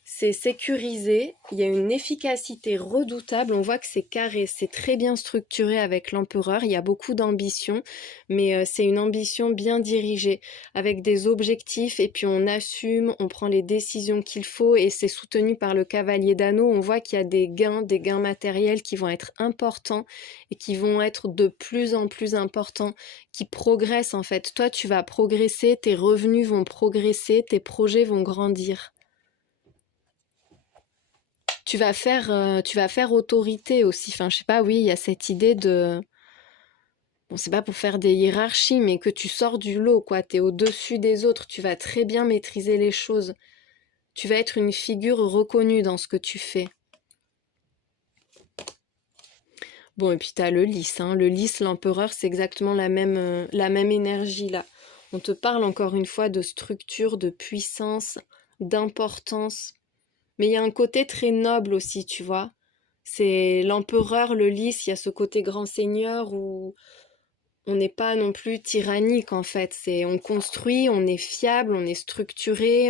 c'est sécurisé, il y a une efficacité redoutable, on voit que c'est carré, c'est très bien structuré avec l'empereur, il y a beaucoup d'ambition, mais c'est une ambition bien dirigée, avec des objectifs, et puis on assume, on prend les décisions qu'il faut, et c'est soutenu par le cavalier d'anneau. On voit qu'il y a des gains matériels qui vont être importants, et qui vont être de plus en plus importants, qui progressent en fait. Toi, tu vas progresser, tes revenus vont progresser, tes projets vont grandir. Tu vas faire autorité aussi. Enfin, je sais pas, oui, il y a cette idée de... Bon, c'est pas pour faire des hiérarchies, mais que tu sors du lot, quoi. T'es au-dessus des autres. Tu vas très bien maîtriser les choses. Tu vas être une figure reconnue dans ce que tu fais. Bon, et puis tu as le lys, hein. Le lys, l'empereur, c'est exactement la même énergie là. On te parle encore une fois de structure, de puissance, d'importance. Mais il y a un côté très noble aussi, tu vois. C'est l'empereur, le lys, il y a ce côté grand seigneur où on n'est pas non plus tyrannique en fait. On construit, on est fiable, on est structuré,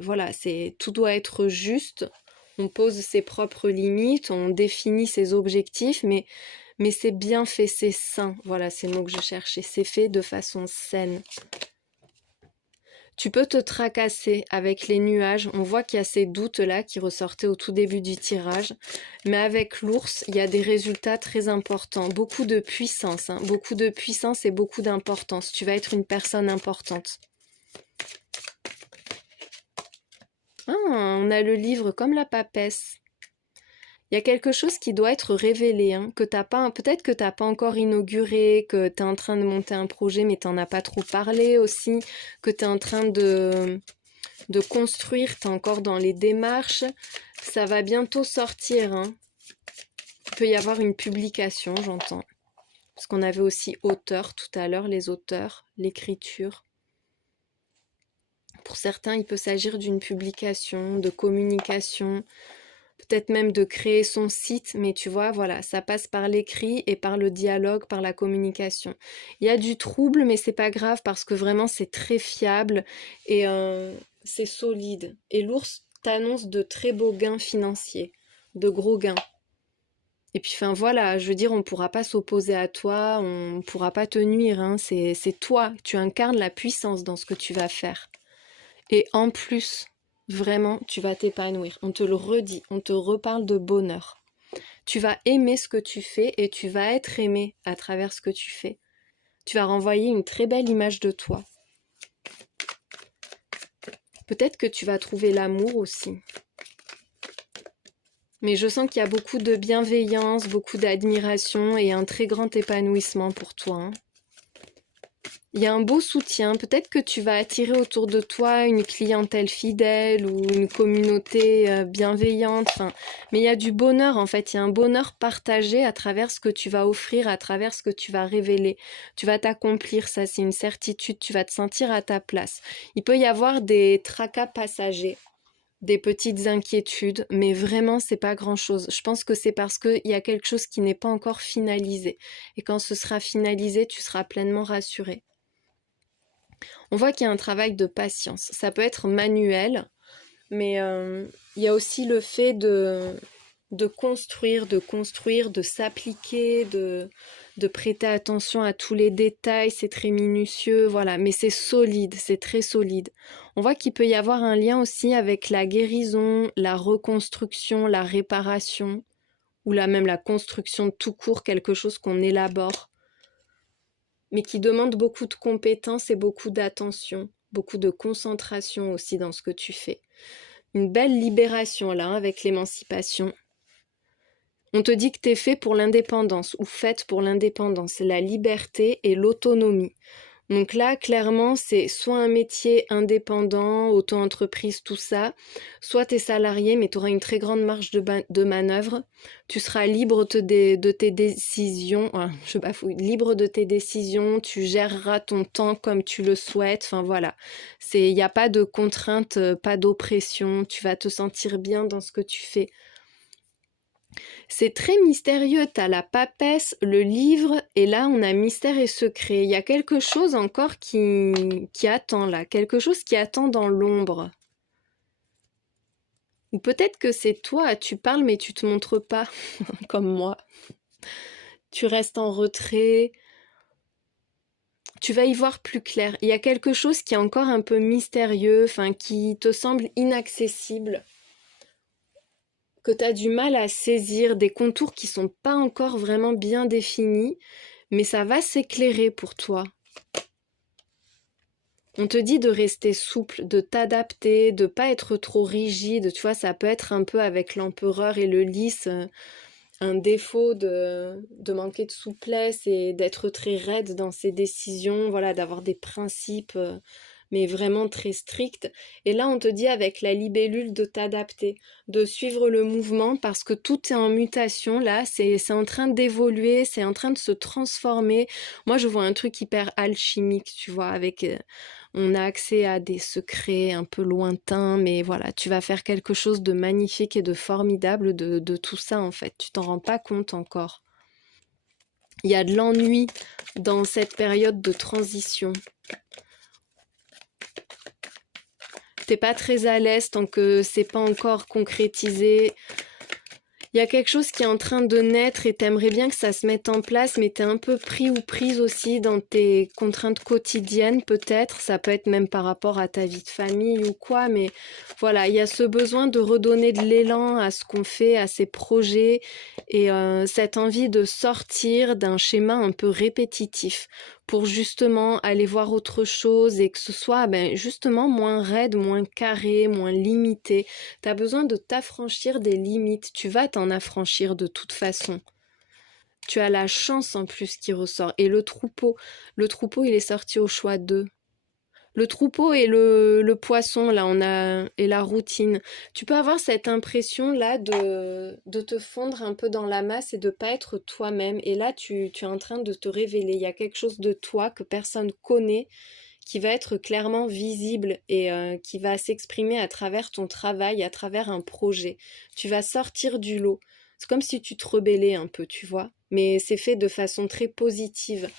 voilà, tout doit être juste. On pose ses propres limites, on définit ses objectifs, mais c'est bien fait, c'est sain. Voilà, c'est le mot que je cherchais. C'est fait de façon saine. Tu peux te tracasser avec les nuages. On voit qu'il y a ces doutes-là qui ressortaient au tout début du tirage. Mais avec l'ours, il y a des résultats très importants. Beaucoup de puissance, hein. Beaucoup de puissance et beaucoup d'importance. Tu vas être une personne importante. Ah, on a le livre comme la papesse. Il y a quelque chose qui doit être révélé, hein, que t'as pas, peut-être que t'as pas encore inauguré, que tu es en train de monter un projet mais t'en as pas trop parlé aussi, que tu es en train de construire, tu es encore dans les démarches. Ça va bientôt sortir, hein. Il peut y avoir une publication, j'entends. Parce qu'on avait aussi auteur tout à l'heure, les auteurs, l'écriture. Pour certains, il peut s'agir d'une publication, de communication, peut-être même de créer son site, mais tu vois, voilà, ça passe par l'écrit et par le dialogue, par la communication. Il y a du trouble, mais c'est pas grave parce que vraiment c'est très fiable et c'est solide. Et l'ours t'annonce de très beaux gains financiers, de gros gains. Et puis, enfin voilà, je veux dire, on pourra pas s'opposer à toi, on pourra pas te nuire, hein. C'est toi, tu incarnes la puissance dans ce que tu vas faire. Et en plus, vraiment, tu vas t'épanouir. On te le redit, on te reparle de bonheur. Tu vas aimer ce que tu fais et tu vas être aimé à travers ce que tu fais. Tu vas renvoyer une très belle image de toi. Peut-être que tu vas trouver l'amour aussi. Mais je sens qu'il y a beaucoup de bienveillance, beaucoup d'admiration et un très grand épanouissement pour toi, hein. Il y a un beau soutien, peut-être que tu vas attirer autour de toi une clientèle fidèle ou une communauté bienveillante, enfin, mais il y a du bonheur en fait, il y a un bonheur partagé à travers ce que tu vas offrir, à travers ce que tu vas révéler. Tu vas t'accomplir, ça c'est une certitude, tu vas te sentir à ta place. Il peut y avoir des tracas passagers, des petites inquiétudes, mais vraiment c'est pas grand-chose. Je pense que c'est parce qu'il y a quelque chose qui n'est pas encore finalisé. Et quand ce sera finalisé, tu seras pleinement rassuré. On voit qu'il y a un travail de patience. Ça peut être manuel, mais il y a aussi le fait de construire, de s'appliquer, de prêter attention à tous les détails. C'est très minutieux, voilà, mais c'est solide, c'est très solide. On voit qu'il peut y avoir un lien aussi avec la guérison, la reconstruction, la réparation, ou même la construction tout court, quelque chose qu'on élabore, mais qui demande beaucoup de compétences et beaucoup d'attention, beaucoup de concentration aussi dans ce que tu fais. Une belle libération là, avec l'émancipation. On te dit que tu es fait pour l'indépendance ou faite pour l'indépendance, la liberté et l'autonomie. Donc là, clairement, c'est soit un métier indépendant, auto-entreprise, tout ça, soit tu es salarié, mais tu auras une très grande marge de manœuvre. Tu seras libre de tes décisions, je bafouille, libre de tes décisions, tu géreras ton temps comme tu le souhaites, enfin voilà. Il n'y a pas de contraintes, pas d'oppression, tu vas te sentir bien dans ce que tu fais. C'est très mystérieux, t'as la papesse, le livre, et là on a mystère et secret. Il y a quelque chose encore qui attend là, quelque chose qui attend dans l'ombre. Ou peut-être que c'est toi, tu parles mais tu te montres pas, comme moi. Tu restes en retrait, tu vas y voir plus clair. Il y a quelque chose qui est encore un peu mystérieux, enfin qui te semble inaccessible, que tu as du mal à saisir, des contours qui sont pas encore vraiment bien définis, mais ça va s'éclairer pour toi. On te dit de rester souple, de t'adapter, de pas être trop rigide, tu vois, ça peut être un peu avec l'empereur et le lys, un défaut de manquer de souplesse et d'être très raide dans ses décisions, voilà, d'avoir des principes, mais vraiment très stricte. Et là, on te dit avec la libellule de t'adapter, de suivre le mouvement parce que tout est en mutation là, c'est en train d'évoluer, c'est en train de se transformer. Moi, je vois un truc hyper alchimique, tu vois, avec on a accès à des secrets un peu lointains, mais voilà, tu vas faire quelque chose de magnifique et de formidable de tout ça en fait. Tu t'en rends pas compte encore. Il y a de l'ennui dans cette période de transition. T'es pas très à l'aise tant que c'est pas encore concrétisé. Il y a quelque chose qui est en train de naître et t'aimerais bien que ça se mette en place, mais t'es un peu pris ou prise aussi dans tes contraintes quotidiennes peut-être. Ça peut être même par rapport à ta vie de famille ou quoi, mais voilà, il y a ce besoin de redonner de l'élan à ce qu'on fait, à ses projets et cette envie de sortir d'un schéma un peu répétitif pour justement aller voir autre chose et que ce soit justement moins raide, moins carré, moins limité. T'as besoin de t'affranchir des limites, tu vas t'en affranchir de toute façon. Tu as la chance en plus qui ressort. Et le troupeau il est sorti au choix 2. Le troupeau et le poisson, là, et la routine. Tu peux avoir cette impression-là de te fondre un peu dans la masse et de pas être toi-même. Et là, tu es en train de te révéler. Il y a quelque chose de toi que personne connaît qui va être clairement visible et qui va s'exprimer à travers ton travail, à travers un projet. Tu vas sortir du lot. C'est comme si tu te rebellais un peu, tu vois. Mais c'est fait de façon très positive.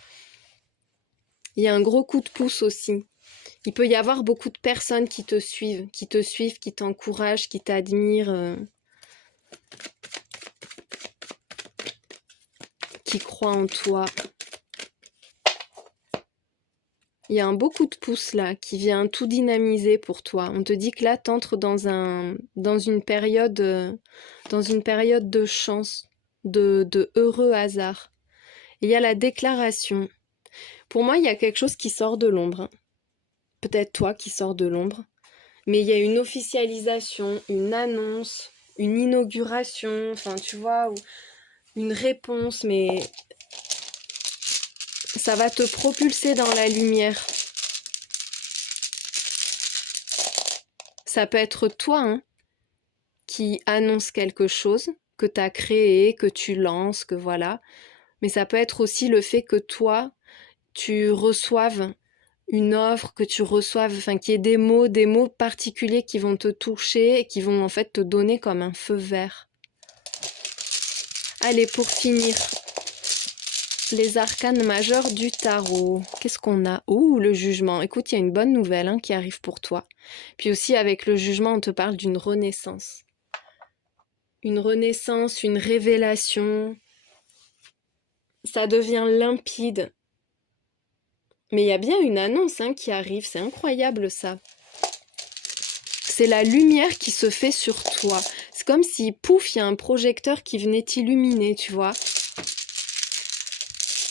Il y a un gros coup de pouce aussi. Il peut y avoir beaucoup de personnes qui te suivent, qui t'encouragent, qui t'admirent, qui croient en toi. Il y a un beau coup de pouce là qui vient tout dynamiser pour toi. On te dit que là, t'entres dans une période de chance, de heureux hasard. Et il y a la déclaration. Pour moi, il y a quelque chose qui sort de l'ombre. Peut-être toi qui sors de l'ombre. Mais il y a une officialisation, une annonce, une inauguration, enfin tu vois, ou une réponse, mais ça va te propulser dans la lumière. Ça peut être toi qui annonce quelque chose que tu as créé, que tu lances, que voilà. Mais ça peut être aussi le fait que toi, tu reçoives une offre, que tu reçoives, enfin qu'il y ait des mots particuliers qui vont te toucher et qui vont en fait te donner comme un feu vert. Allez, pour finir, les arcanes majeurs du tarot. Qu'est-ce qu'on a? Ouh, le jugement. Écoute, il y a une bonne nouvelle qui arrive pour toi. Puis aussi, avec le jugement, on te parle d'une renaissance. Une renaissance, une révélation. Ça devient limpide. Mais il y a bien une annonce qui arrive. C'est incroyable, ça. C'est la lumière qui se fait sur toi. C'est comme si, pouf, il y a un projecteur qui venait t'illuminer, tu vois.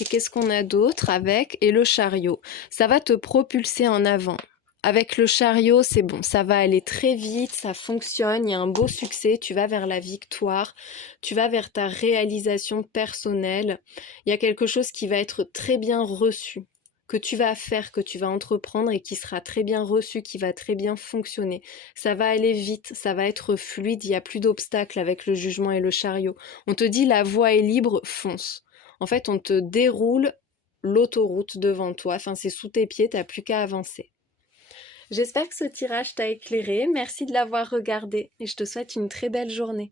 Et qu'est-ce qu'on a d'autre avec? Et le chariot. Ça va te propulser en avant. Avec le chariot, c'est bon, ça va aller très vite, ça fonctionne, il y a un beau succès, tu vas vers la victoire, tu vas vers ta réalisation personnelle. Il y a quelque chose qui va être très bien reçu, que tu vas faire, que tu vas entreprendre et qui sera très bien reçu, qui va très bien fonctionner. Ça va aller vite, ça va être fluide, il n'y a plus d'obstacles avec le jugement et le chariot. On te dit la voie est libre, fonce. En fait, on te déroule l'autoroute devant toi, enfin c'est sous tes pieds, t'as plus qu'à avancer. J'espère que ce tirage t'a éclairé, merci de l'avoir regardé et je te souhaite une très belle journée.